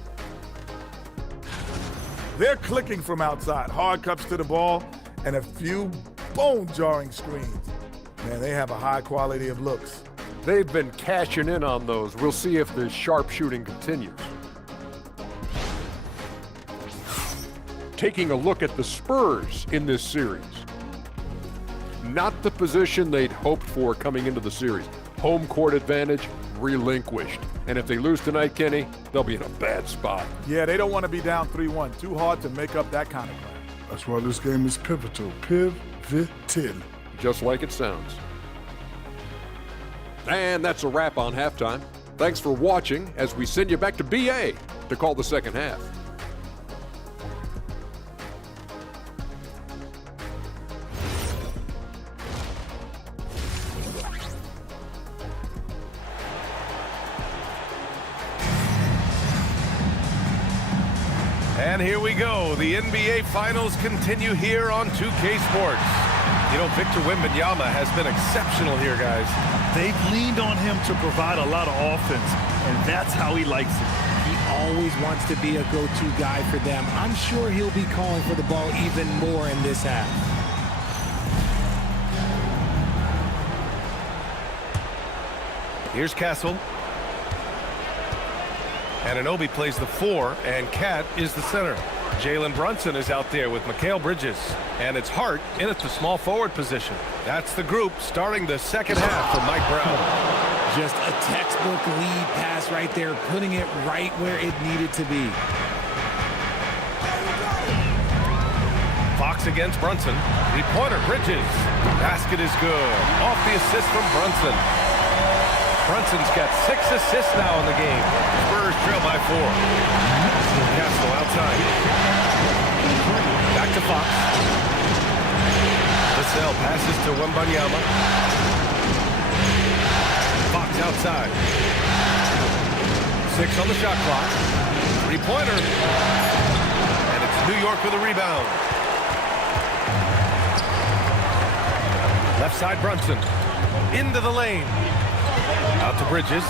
They're clicking from outside. Hard cuts to the ball and a few bone-jarring screens. Man, they have a high quality of looks. They've been cashing in on those. We'll see if the sharp shooting continues. Taking a look at the Spurs in this series. Not the position they'd hoped for coming into the series. Home court advantage relinquished. And if they lose tonight, Kenny, they'll be in a bad spot. Yeah, they don't want to be down 3-1. Too hard to make up that kind of ground. That's why this game is pivotal. Pivotal. Just like it sounds. And that's a wrap on halftime. Thanks for watching as we send you back to BA to call the second half. And here we go. The NBA Finals continue here on 2K Sports. You know, Victor Wembanyama has been exceptional here, guys. They've leaned on him to provide a lot of offense, and that's how he likes it. He always wants to be a go-to guy for them. I'm sure he'll be calling for the ball even more in this half. Here's Castle. Anunoby plays the 4, and Cat is the center. Jalen Brunson is out there with Mikal Bridges. And it's Hart in at the small forward position. That's the group starting the second half for Mike Brown. Just a textbook lead pass right there, putting it right where it needed to be. Fox against Brunson. Three-pointer, Bridges. Basket is good. Off the assist from Brunson. Brunson's got 6 assists now in the game. Spurs trail by 4. Castle outside. Back to Fox. Vassell passes to Wembanyama. Fox outside. 6 on the shot clock. Three-pointer. And it's New York with a rebound. Left side, Brunson. Into the lane. Out to Bridges.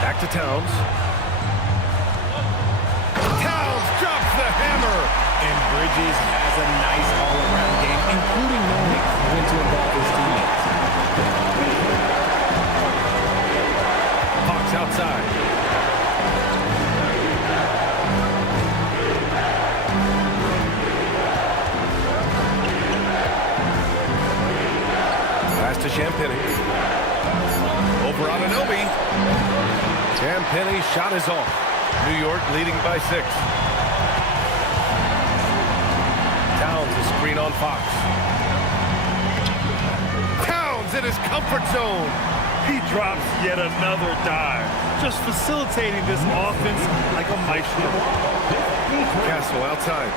Back to Towns. Towns drops the hammer. And Bridges has a nice all-around game, including knowing when to involve his teammates. Fox outside. Pass to Champagny. Over Anunoby. Champagny's shot is off. New York leading by 6. Towns a screen on Fox. Towns in his comfort zone. He drops yet another dive, just facilitating this offense like a maestro. Castle outside.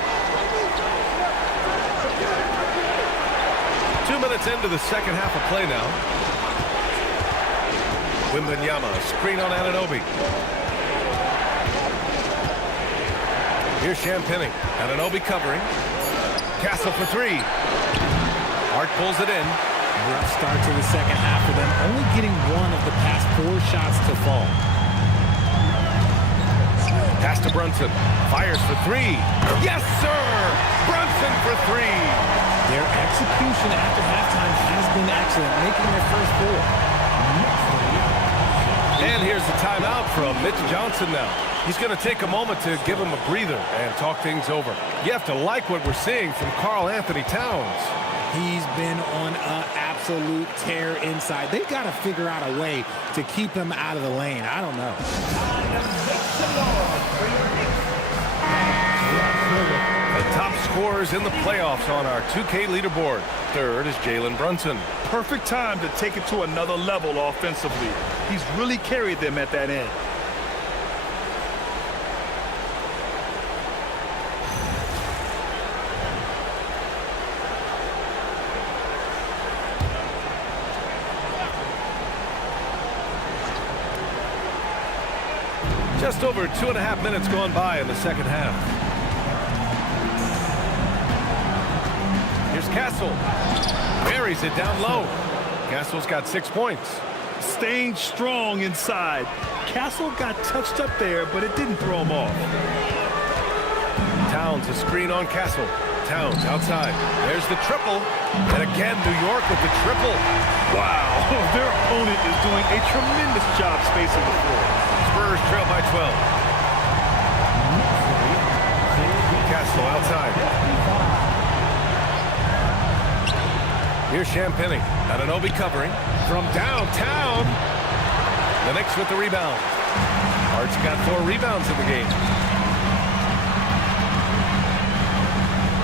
2 minutes into the second half of play now. Wembanyama, screen on Anunoby. Here's Champagny. Anunoby covering. Castle for 3. Hart pulls it in. Rough start to the second half for them, only getting 1 of the past 4 shots to fall. Pass to Brunson. Fires for 3. Yes, sir! Brunson for 3. Their execution after halftime has been excellent, making their first 4. And here's the timeout from Mitch Johnson now. He's going to take a moment to give him a breather and talk things over. You have to like what we're seeing from Karl Anthony Towns. He's been on an absolute tear inside. They've got to figure out a way to keep him out of the lane. I don't know. The top scorers in the playoffs on our 2K leaderboard. Third is Jalen Brunson. Perfect time to take it to another level offensively. He's really carried them at that end. Just over 2.5 minutes gone by in the second half. Here's Castle. Buries it down low. Castle's got 6 points. Staying strong inside. Castle got touched up there, but it didn't throw him off. Towns a screen on Castle. Towns outside. There's the triple. And again, New York with the triple. Wow, their opponent is doing a tremendous job spacing the floor. Spurs trail by 12. Castle outside. Here's Champagny. Anunoby covering from downtown. The Knicks with the rebound. Hart's got 4 rebounds in the game.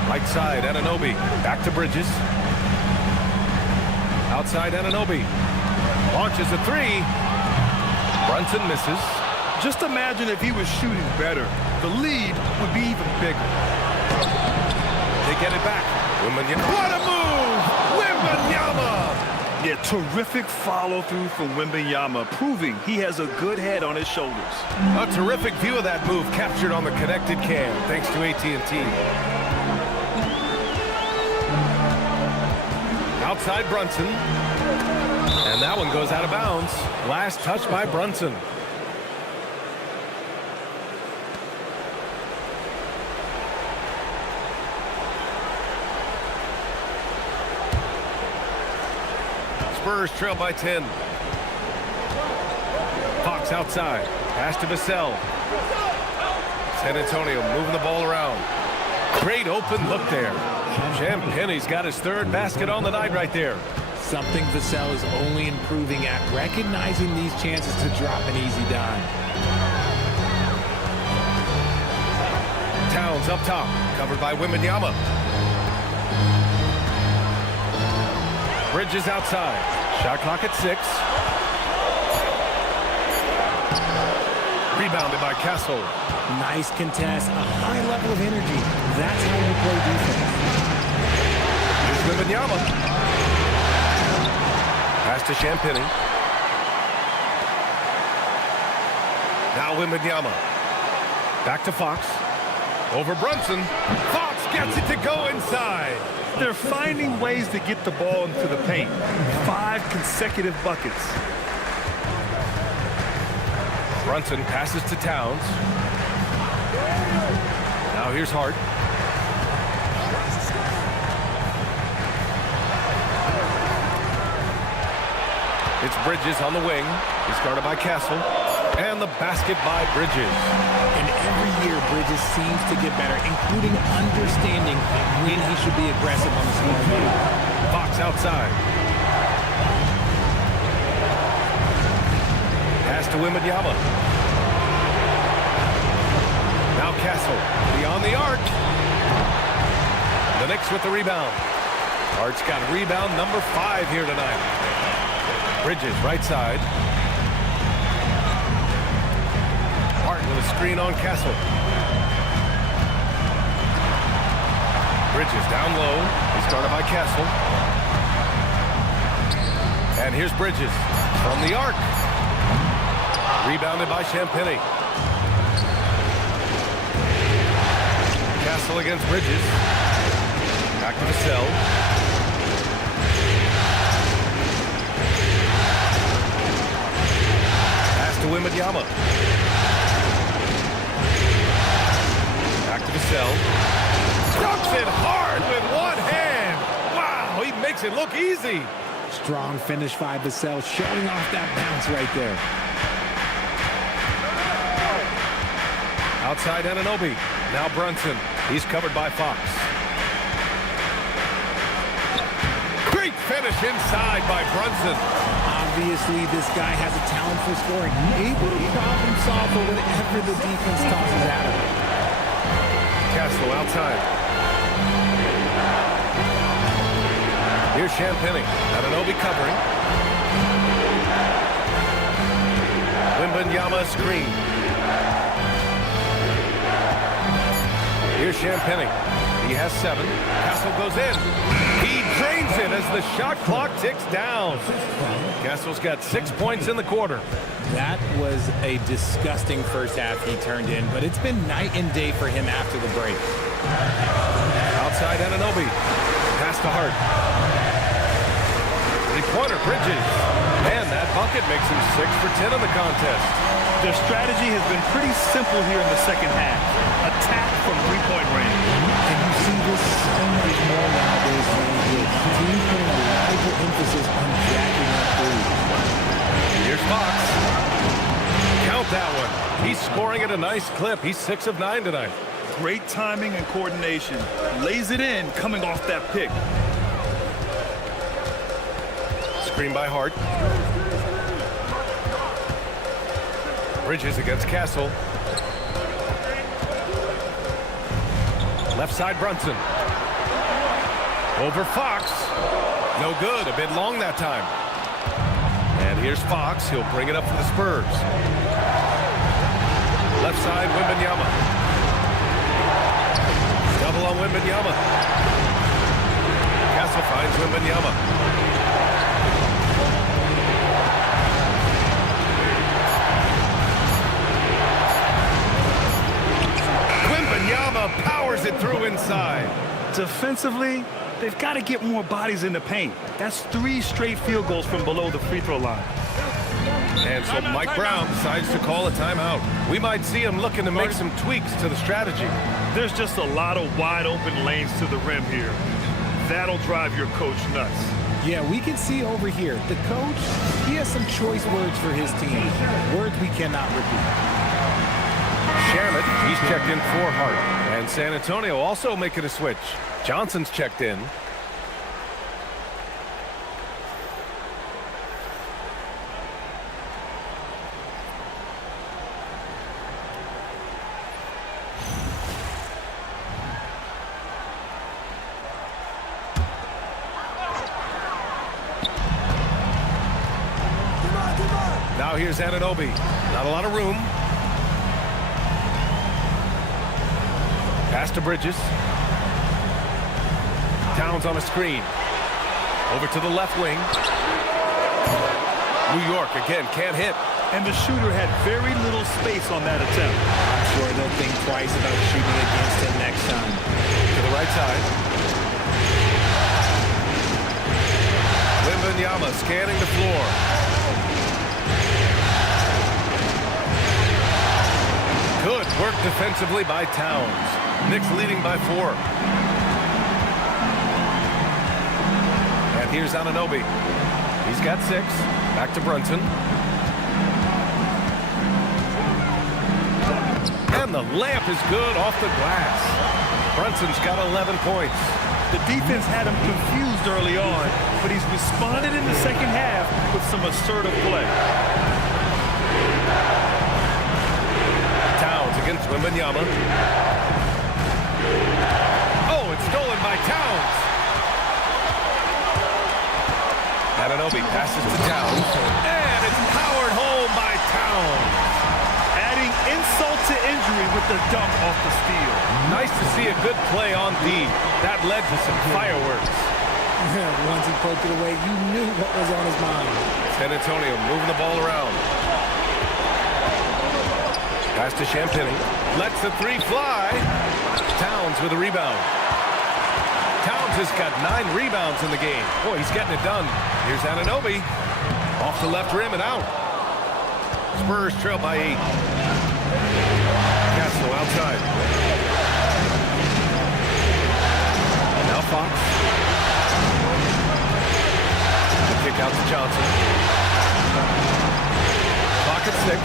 Right side, Anunoby. Back to Bridges. Outside, Anunoby. Launches a 3. Brunson misses. Just imagine if he was shooting better. The lead would be even bigger. They get it back. What a move! Wembanyama! Yeah, terrific follow-through from Wembanyama, proving he has a good head on his shoulders. A terrific view of that move captured on the connected cam, thanks to AT&T. Outside Brunson. And that one goes out of bounds. Last touch by Brunson. Spurs trail by 10. Fox outside. Pass to Vassell. San Antonio moving the ball around. Great open look there. Champagny's got his 3rd basket on the night right there. Something Vassell is only improving at, recognizing these chances to drop an easy dime. Towns up top, covered by Wembanyama. Bridges outside. Shot clock at 6. Rebounded by Castle. Nice contest, a high level of energy. That's how you play defense. Here's Wembanyama. Pass to Champagny. Now Wembanyama. Back to Fox. Over Brunson. Fox gets it to go inside. They're finding ways to get the ball into the paint. 5 consecutive buckets. Brunson passes to Towns. Now here's Hart. It's Bridges on the wing. He's guarded by Castle. And the basket by Bridges. And every year, Bridges seems to get better, including understanding when he should be aggressive on the small game. Fox outside. Pass to Wembanyama. Now Castle beyond the arc. The Knicks with the rebound. Hart's got rebound number 5 here tonight. Bridges right side. Hart with a screen on Castle. Bridges down low. He's guarded by Castle. And here's Bridges from the arc. Rebounded by Champagny. Castle against Bridges. Back to the cell. Pass to Wembanyama. Back to the cell. Dunks it hard with one hand. Wow, he makes it look easy. Strong finish by Vassell, showing off that bounce right there. Outside Anunoby. Now Brunson. He's covered by Fox. Great finish inside by Brunson. Obviously, this guy has a talent for scoring. Able to problem solve for whatever the defense tosses at him. Castle outside. Here's Champagny. Anunoby covering. Wembanyama screen. Here's Champagny. He has 7. Castle goes in. He drains it as the shot clock ticks down. Castle's got 6 points in the quarter. That was a disgusting first half he turned in, but it's been night and day for him after the break. Outside Anunoby. Pass to Hart. Three-pointer Bridges. And that bucket makes him 6 for 10 in the contest. Their strategy has been pretty simple here in the second half. Attack from three-point range. And you see this so much more nowadays than you did. Teams putting a larger emphasis on jacking up threes. Here's Fox. Count that one. He's scoring at a nice clip. He's 6 of 9 tonight. Great timing and coordination. Lays it in coming off that pick. Screen by Hart. Bridges against Castle. Left side Brunson. Over Fox. No good. A bit long that time. And here's Fox. He'll bring it up for the Spurs. Left side Wembanyama. Double on Wembanyama. Castle finds Wembanyama. Wembanyama powers it through inside. Defensively, they've got to get more bodies in the paint. That's 3 straight field goals from below the free throw line. And so Mike Brown decides to call a timeout. We might see him looking to make some tweaks to the strategy. There's just a lot of wide open lanes to the rim here. That'll drive your coach nuts. Yeah, we can see over here, the coach, he has some choice words for his team. Words we cannot repeat. Shamit, he's checked in for Hart. And San Antonio also making a switch. Johnson's checked in. Now here's Anunoby. Not a lot of room. Pass to Bridges. Towns on a screen. Over to the left wing. New York again can't hit. And the shooter had very little space on that attempt. I'm sure they'll think twice about shooting against him next time. To the right side. Wembanyama scanning the floor. Work defensively by Towns. Knicks leading by 4. And here's Anunoby. He's got 6. Back to Brunson. And the layup is good off the glass. Brunson's got 11 points. The defense had him confused early on, but he's responded in the second half with some assertive play. Towns against Wembanyama. Oh, it's stolen by Towns. Anunoby passes to Towns. And it's powered home by Towns. Adding insult to injury with the dunk off the steal. Nice to see a good play on D. That led to some fireworks. Once he poked it away, you knew what was on his mind. San Antonio moving the ball around. Pass to Champagnie. Lets the 3 fly. Towns with a rebound. Towns has got 9 rebounds in the game. Boy, he's getting it done. Here's Anunoby. Off the left rim and out. Spurs trail by 8. Castle outside. Now Fox. Kick out to Johnson. Clock at 6.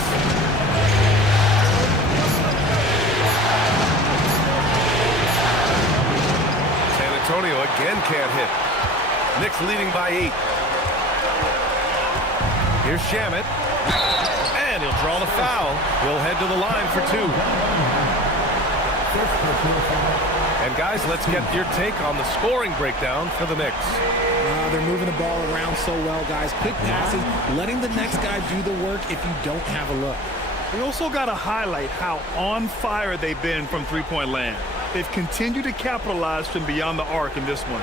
San Antonio again can't hit. Knicks leading by 8. Here's Shamet. And he'll draw the foul. He'll head to the line for 2. And guys, let's get your take on the scoring breakdown for the Knicks. They're moving the ball around so well, guys. Quick passes, letting the next guy do the work if you don't have a look. We also got to highlight how on fire they've been from three-point land. They've continued to capitalize from beyond the arc in this one.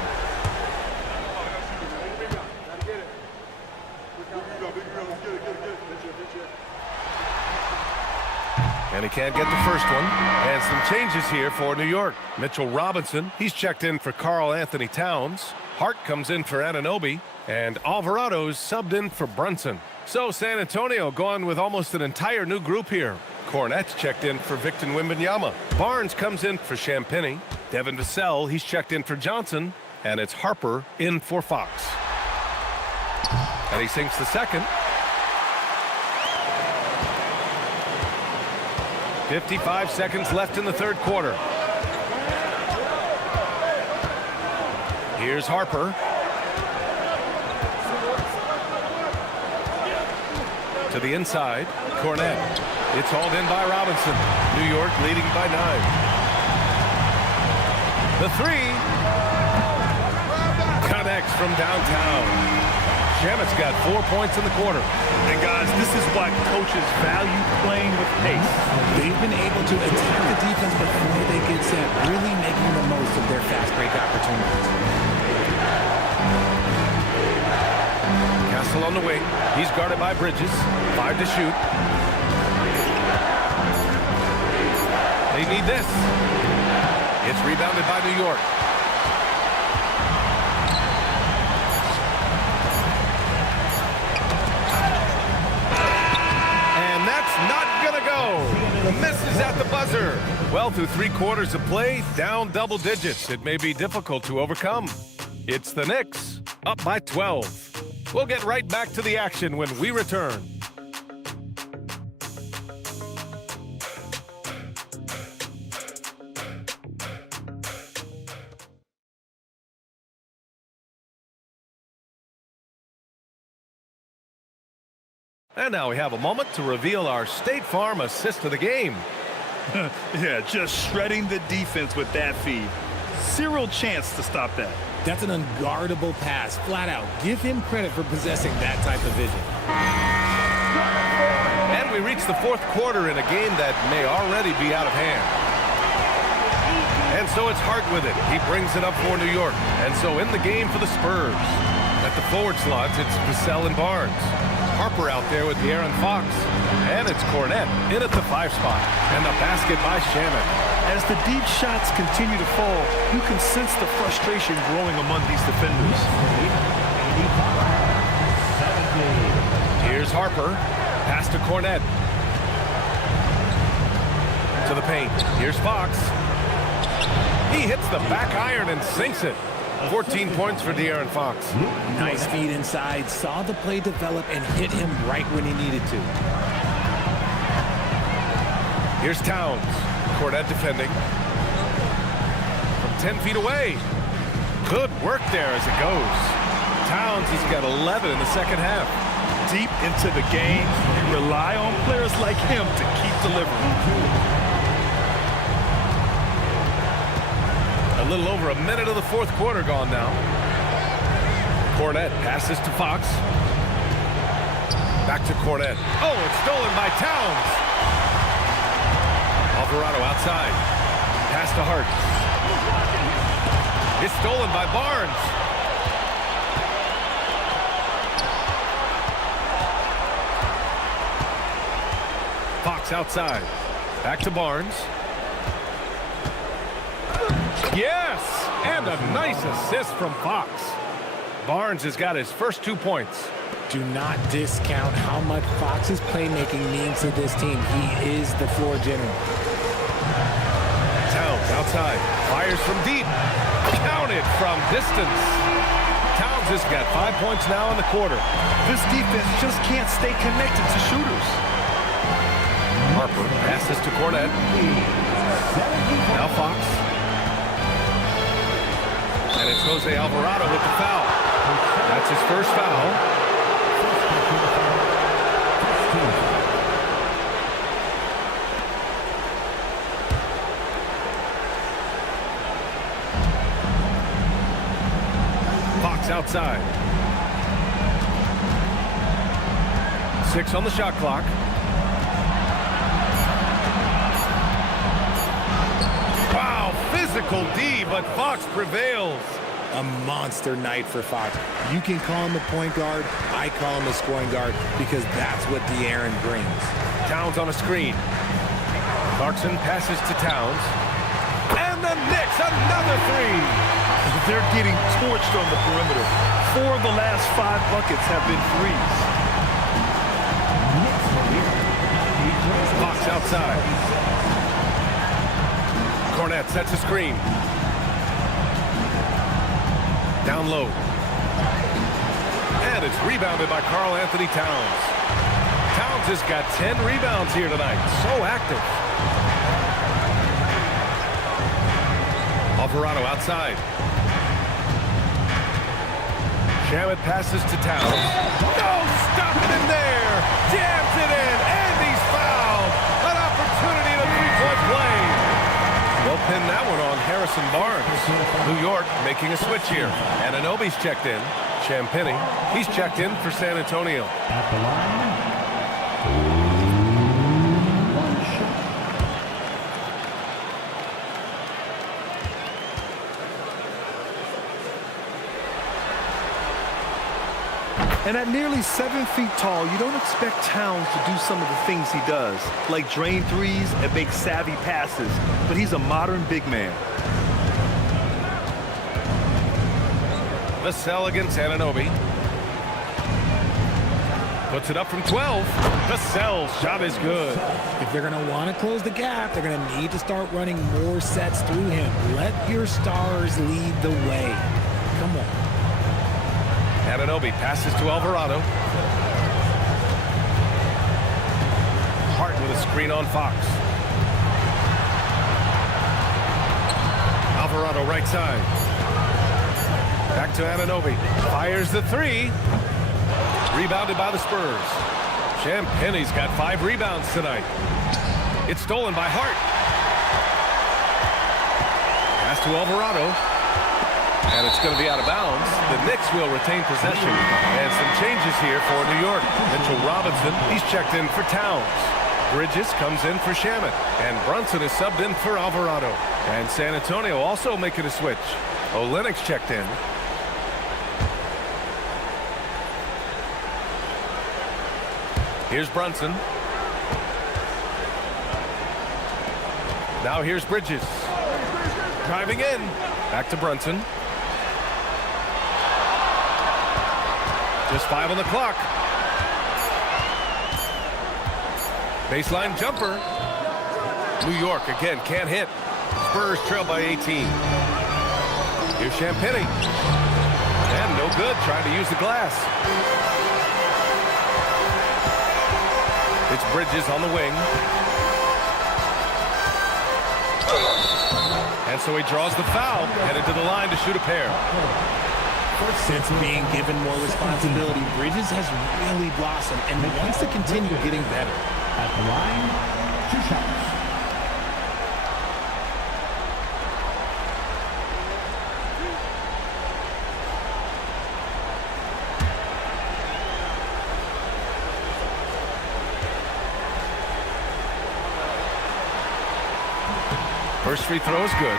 And he can't get the first one. And some changes here for New York. Mitchell Robinson, he's checked in for Karl Anthony Towns. Hart comes in for Anunoby. And Alvarado's subbed in for Brunson. So San Antonio going with almost an entire new group here. Cornette's checked in for Victor Wembanyama. Barnes comes in for Champagnie. Devin Vassell, he's checked in for Johnson. And it's Harper in for Fox. And he sinks the second. 55 seconds left in the third quarter. Here's Harper. To the inside, Cornette. It's hauled in by Robinson. New York leading by 9. The 3 connects from downtown. Shamet's got 4 points in the quarter. And guys, this is why coaches value playing with pace. They've been able to attack the defense before they get set, really making the most of their fast break opportunities. Castle on the wing. He's guarded by Bridges. 5 to shoot. They need this. It's rebounded by New York. And that's not gonna go. The miss is at the buzzer. Well, through 3 quarters of play, down double digits. It may be difficult to overcome. It's the Knicks, up by 12. We'll get right back to the action when we return. And now we have a moment to reveal our State Farm assist of the game. Yeah, just shredding the defense with that feed. Zero chance to stop that. That's an unguardable pass, flat out. Give him credit for possessing that type of vision. And we reach the fourth quarter in a game that may already be out of hand. And so it's Hart with it. He brings it up for New York. And so in the game for the Spurs. At the forward slots, it's Vassell and Barnes. Harper out there with De'Aaron Fox. And it's Cornette in at the 5 spot. And the basket by Shamet. As the deep shots continue to fall, you can sense the frustration growing among these defenders. Here's Harper. Pass to Cornette. To the paint. Here's Fox. He hits the back iron and sinks it. 14 points for De'Aaron Fox. Nice feed inside. Saw the play develop and hit him right when he needed to. Here's Towns. Cornette defending. From 10 feet away. Good work there as it goes. Towns has got 11 in the second half. Deep into the game, rely on players like him to keep delivering. A little over a minute of the fourth quarter gone now. Cornette passes to Fox. Back to Cornette. Oh, it's stolen by Towns. Alvarado outside. Pass to Hart. It's stolen by Barnes. Fox outside. Back to Barnes. Yes! And a nice assist from Fox. Barnes has got his first 2 points. Do not discount how much Fox's playmaking means to this team. He is the floor general. Towns outside. Fires from deep. Counted from distance. Towns has got 5 points now in the quarter. This defense just can't stay connected to shooters. Harper passes to Cornette. Now Fox. And it's Jose Alvarado with the foul. That's his first foul. Fox outside. 6 on the shot clock. Wow, physical D, but Fox prevails. A monster night for Fox. You can call him a point guard. I call him a scoring guard because that's what De'Aaron brings. Towns on a screen. Clarkson passes to Towns. And the Knicks, another three. They're getting torched on the perimeter. 4 of the last 5 buckets have been threes. Fox outside. Cornette sets a screen. Down low. And it's rebounded by Karl Anthony Towns. Towns has got 10 rebounds here tonight. So active. Alvarado outside. Shamet passes to Towns. No, stopping him there. Jams it in, and he's fouled. An opportunity to three-point play. They'll pin that one on Harrison Barnes. New York making a switch here. Anunoby's checked in. Champagnie, he's checked in for San Antonio. At the line, one shot. And at nearly 7 feet tall, you don't expect Towns to do some of the things he does, like drain threes and make savvy passes, but he's a modern big man. Vassell against Anunoby. Puts it up from 12. Vassell's shot is good. If they're going to want to close the gap, they're going to need to start running more sets through him. Let your stars lead the way. Come on. Anunoby passes to Alvarado. Hart with a screen on Fox. Alvarado right side. Back to Anunoby. Fires the three. Rebounded by the Spurs. Champagnie's got 5 rebounds tonight. It's stolen by Hart. Pass to Alvarado. And it's going to be out of bounds. The Knicks will retain possession. And some changes here for New York. Mitchell Robinson, he's checked in for Towns. Bridges comes in for Shamet. And Brunson is subbed in for Alvarado. And San Antonio also making a switch. Olynyk's checked in. Here's Brunson. Now here's Bridges. Driving in. Back to Brunson. Just 5 on the clock. Baseline jumper. New York again can't hit. Spurs trail by 18. Here's Champagny. And no good, trying to use the glass. It's Bridges on the wing. And so he draws the foul, headed to the line to shoot a pair. Since being given more responsibility, Bridges has really blossomed and wants to continue getting better. At the line, 2 shots. First free throw is good.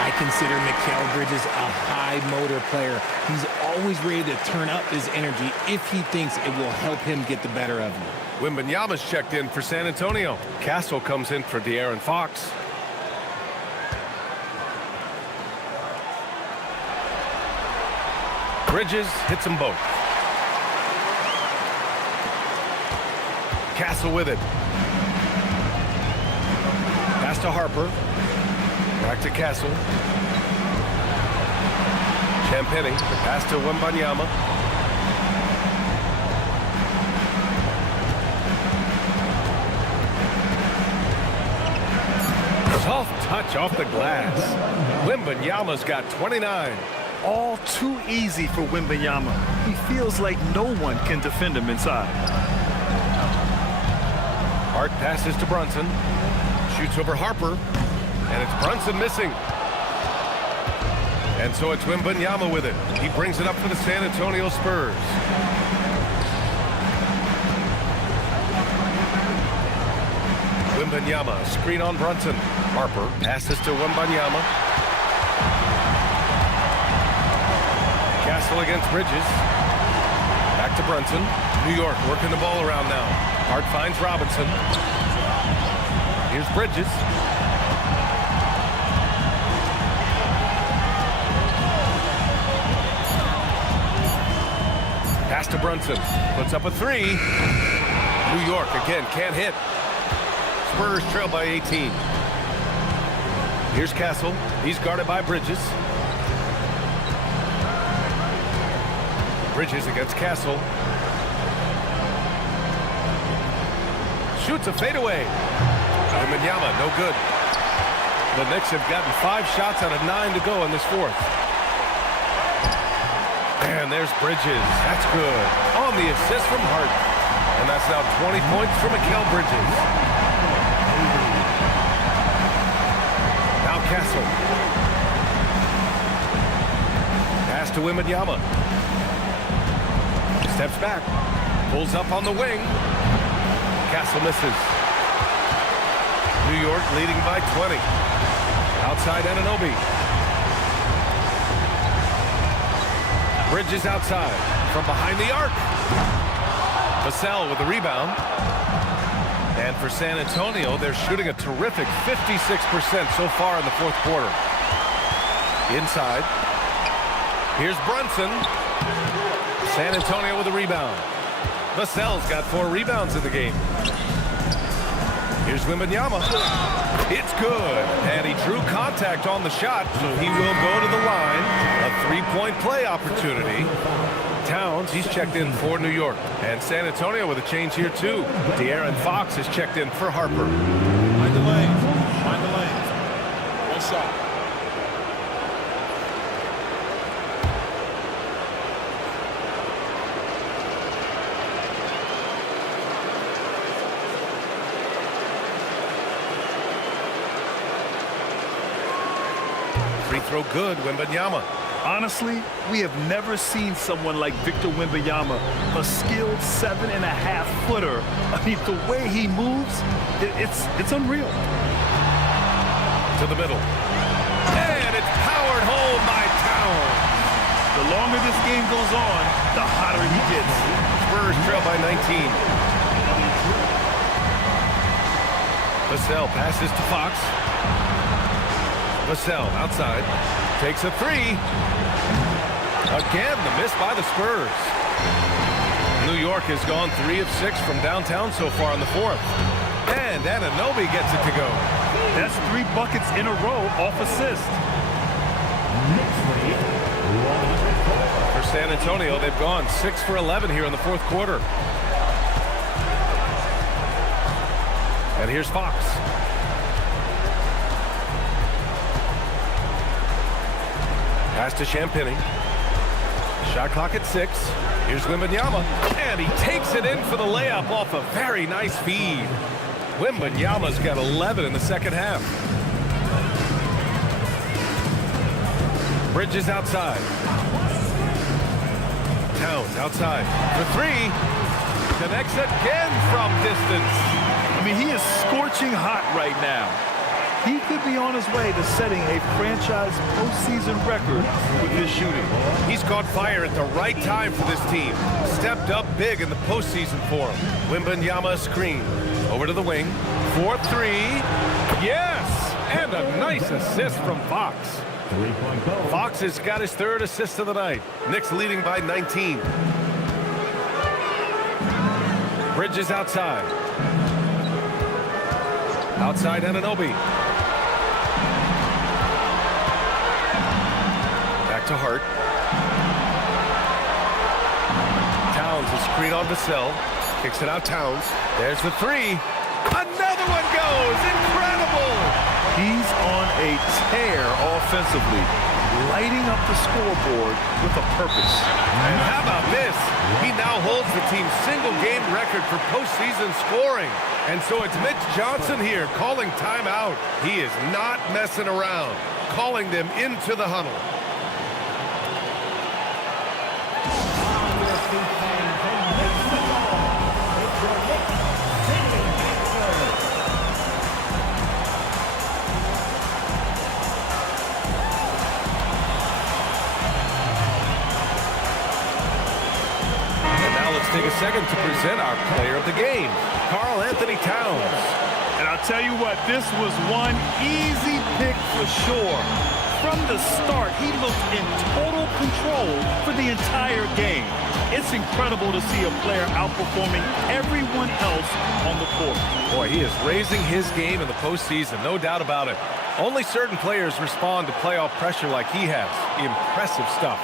I consider Mikal Bridges a high motor player. He's always ready to turn up his energy if he thinks it will help him get the better of him. Wembanyama's checked in for San Antonio. Castle comes in for De'Aaron Fox. Bridges hits them both. Castle with it. Pass to Harper. Back to Castle. Champagny. The pass to Wembanyama. Soft touch off the glass. Wembanyama's got 29. All too easy for Wembanyama. He feels like no one can defend him inside. Hart passes to Brunson. Shoots over Harper. And it's Brunson missing. And so it's Wembanyama with it. He brings it up for the San Antonio Spurs. Wembanyama, screen on Brunson. Harper passes to Wembanyama. Castle against Bridges. Back to Brunson. New York working the ball around now. Hart finds Robinson. Here's Bridges. Pass to Brunson. Puts up a 3. New York again can't hit. Spurs trail by 18. Here's Castle. He's guarded by Bridges. Bridges against Castle. Shoots a fadeaway. Wembanyama, no good. The Knicks have gotten 5 shots out of 9 to go in this fourth. And there's Bridges. That's good. On the assist from Hart. And that's now 20 points for Mikal Bridges. Now Castle. Pass to Wembanyama. Steps back. Pulls up on the wing. Castle misses. New York leading by 20. Outside Anunoby. Bridges outside from behind the arc. Vassell with the rebound. And for San Antonio, they're shooting a terrific 56% so far in the fourth quarter. Inside. Here's Brunson. San Antonio with a rebound. Vassell's got 4 rebounds in the game. Here's Wembanyama. It's good. And he drew contact on the shot, so he will go to the line. A 3-point play opportunity. Towns, he's checked in for New York. And San Antonio with a change here, too. De'Aaron Fox is checked in for Harper. Find the lane. Find the lane. One shot. Free throw good, Wembanyama. Honestly, we have never seen someone like Victor Wembanyama, a skilled 7.5-footer. I mean, the way he moves, it's unreal. To the middle. And it's powered home by Towns. The longer this game goes on, the hotter he gets. Spurs trail by 19. Vassell passes to Fox. Vassell outside. Takes a 3. Again, the miss by the Spurs. New York has gone 3 of 6 from downtown so far in the fourth. And And Anunoby gets it to go. That's 3 buckets in a row off assist. For San Antonio, they've gone 6 for 11 here in the fourth quarter. And here's Fox. Pass to Champagny. Shot clock at 6. Here's Wembanyama. And he takes it in for the layup off a very nice feed. Wembanyama's got 11 in the second half. Bridges outside. Towns outside. For 3. Connects again from distance. I mean, he is scorching hot right now. He could be on his way to setting a franchise postseason record with his shooting. He's caught fire at the right time for this team. Stepped up big in the postseason for him. Wembanyama screen. Over to the wing. 4-3. Yes! And a nice assist from Fox. Fox has got his 3rd assist of the night. Knicks leading by 19. Bridges outside. Outside Anunoby. Back to Hart. Towns is screen on Vassell. Kicks it out Towns. There's the 3. Another one goes. Incredible. He's on a tear offensively, lighting up the scoreboard with a purpose. And how about this? He now holds the team's single-game record for postseason scoring. And so it's Mitch Johnson here calling timeout. He is not messing around, calling them into the huddle. Take a second to present our player of the game, Karl Anthony Towns. And I'll tell you what, this was one easy pick for sure. From the start, he looked in total control for the entire game. It's incredible to see a player outperforming everyone else on the court. Boy, he is raising his game in the postseason, no doubt about it. Only certain players respond to playoff pressure like he has. Impressive stuff.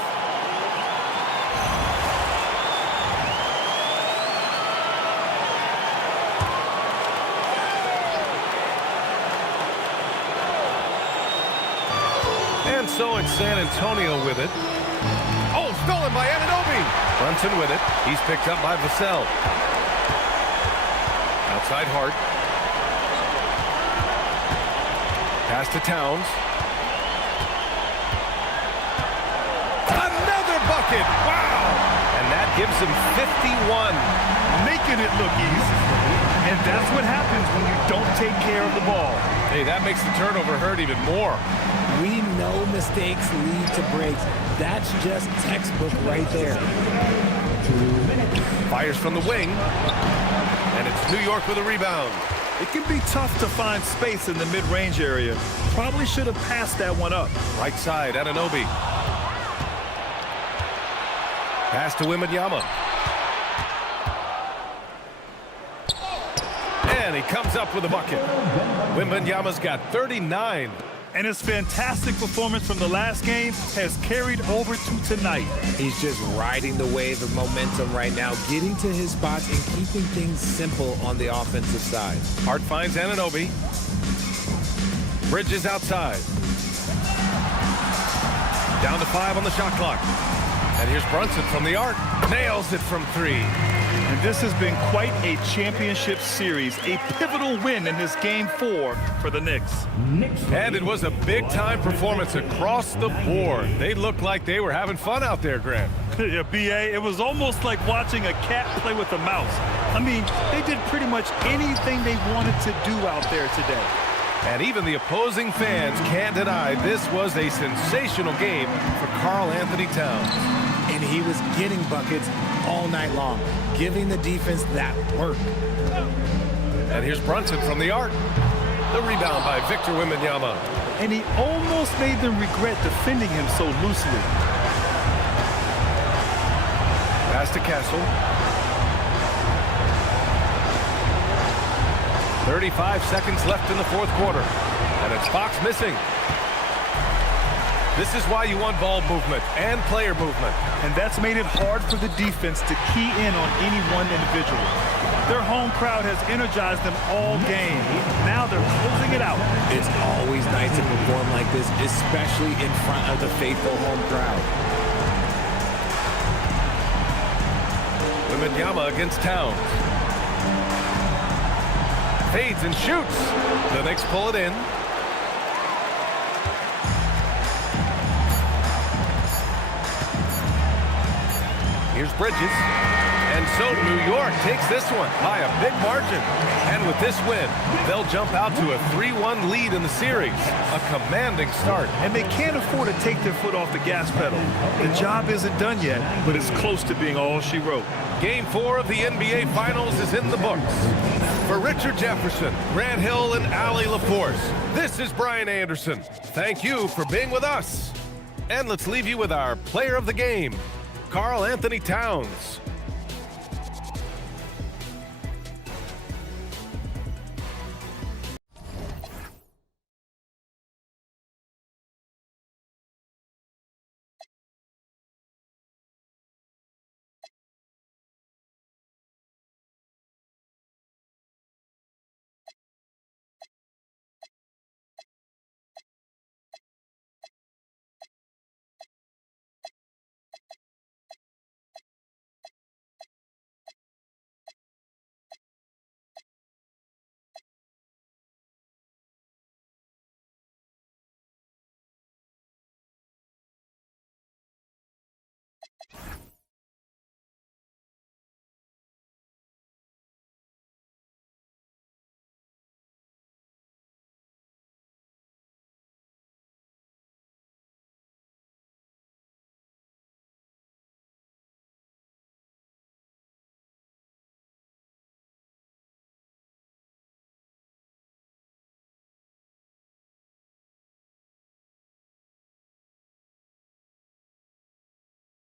So it's San Antonio with it. Oh, stolen by Anunoby. Brunson with it. He's picked up by Vassell. Outside Hart. Pass to Towns. Another bucket. Wow. And that gives him 51. Making it look easy. And that's what happens when you don't take care of the ball. Hey, that makes the turnover hurt even more. We know mistakes lead to breaks. That's just textbook right there. Fires from the wing. And it's New York with a rebound. It can be tough to find space in the mid-range area. Probably should have passed that one up. Right side, Anunoby. Pass to Wembanyama. And he comes up with a bucket. Wembanyama's got 39. And his fantastic performance from the last game has carried over to tonight. He's just riding the wave of momentum right now, getting to his spots and keeping things simple on the offensive side. Hart finds Anunoby. Bridges outside. Down to 5 on the shot clock. And here's Brunson from the arc. Nails it from 3. And this has been quite a championship series, a pivotal win in this Game 4 for the Knicks. And it was a big-time performance across the board. They looked like they were having fun out there, Grant. Yeah, B.A., it was almost like watching a cat play with a mouse. I mean, they did pretty much anything they wanted to do out there today. And even the opposing fans can't deny this was a sensational game for Karl Anthony Towns. And he was getting buckets all night long, giving the defense that work. And here's Brunson from the arc. The rebound by Victor Wembanyama. And he almost made them regret defending him so loosely. Pass to Castle. 35 seconds left in the fourth quarter. And it's Fox missing. This is why you want ball movement and player movement. And that's made it hard for the defense to key in on any one individual. Their home crowd has energized them all game. Now they're closing it out. It's always nice to perform like this, especially in front of the faithful home crowd. Wembanyama against Towns. Fades and shoots. The Knicks pull it in. Here's Bridges. And so New York takes this one by a big margin. And with this win, they'll jump out to a 3-1 lead in the series. A commanding start. And they can't afford to take their foot off the gas pedal. The job isn't done yet, but it's close to being all she wrote. Game 4 of the NBA Finals is in the books. For Richard Jefferson, Grant Hill, and Allie LaForce, this is Brian Anderson. Thank you for being with us. And let's leave you with our player of the game, Karl Anthony Towns.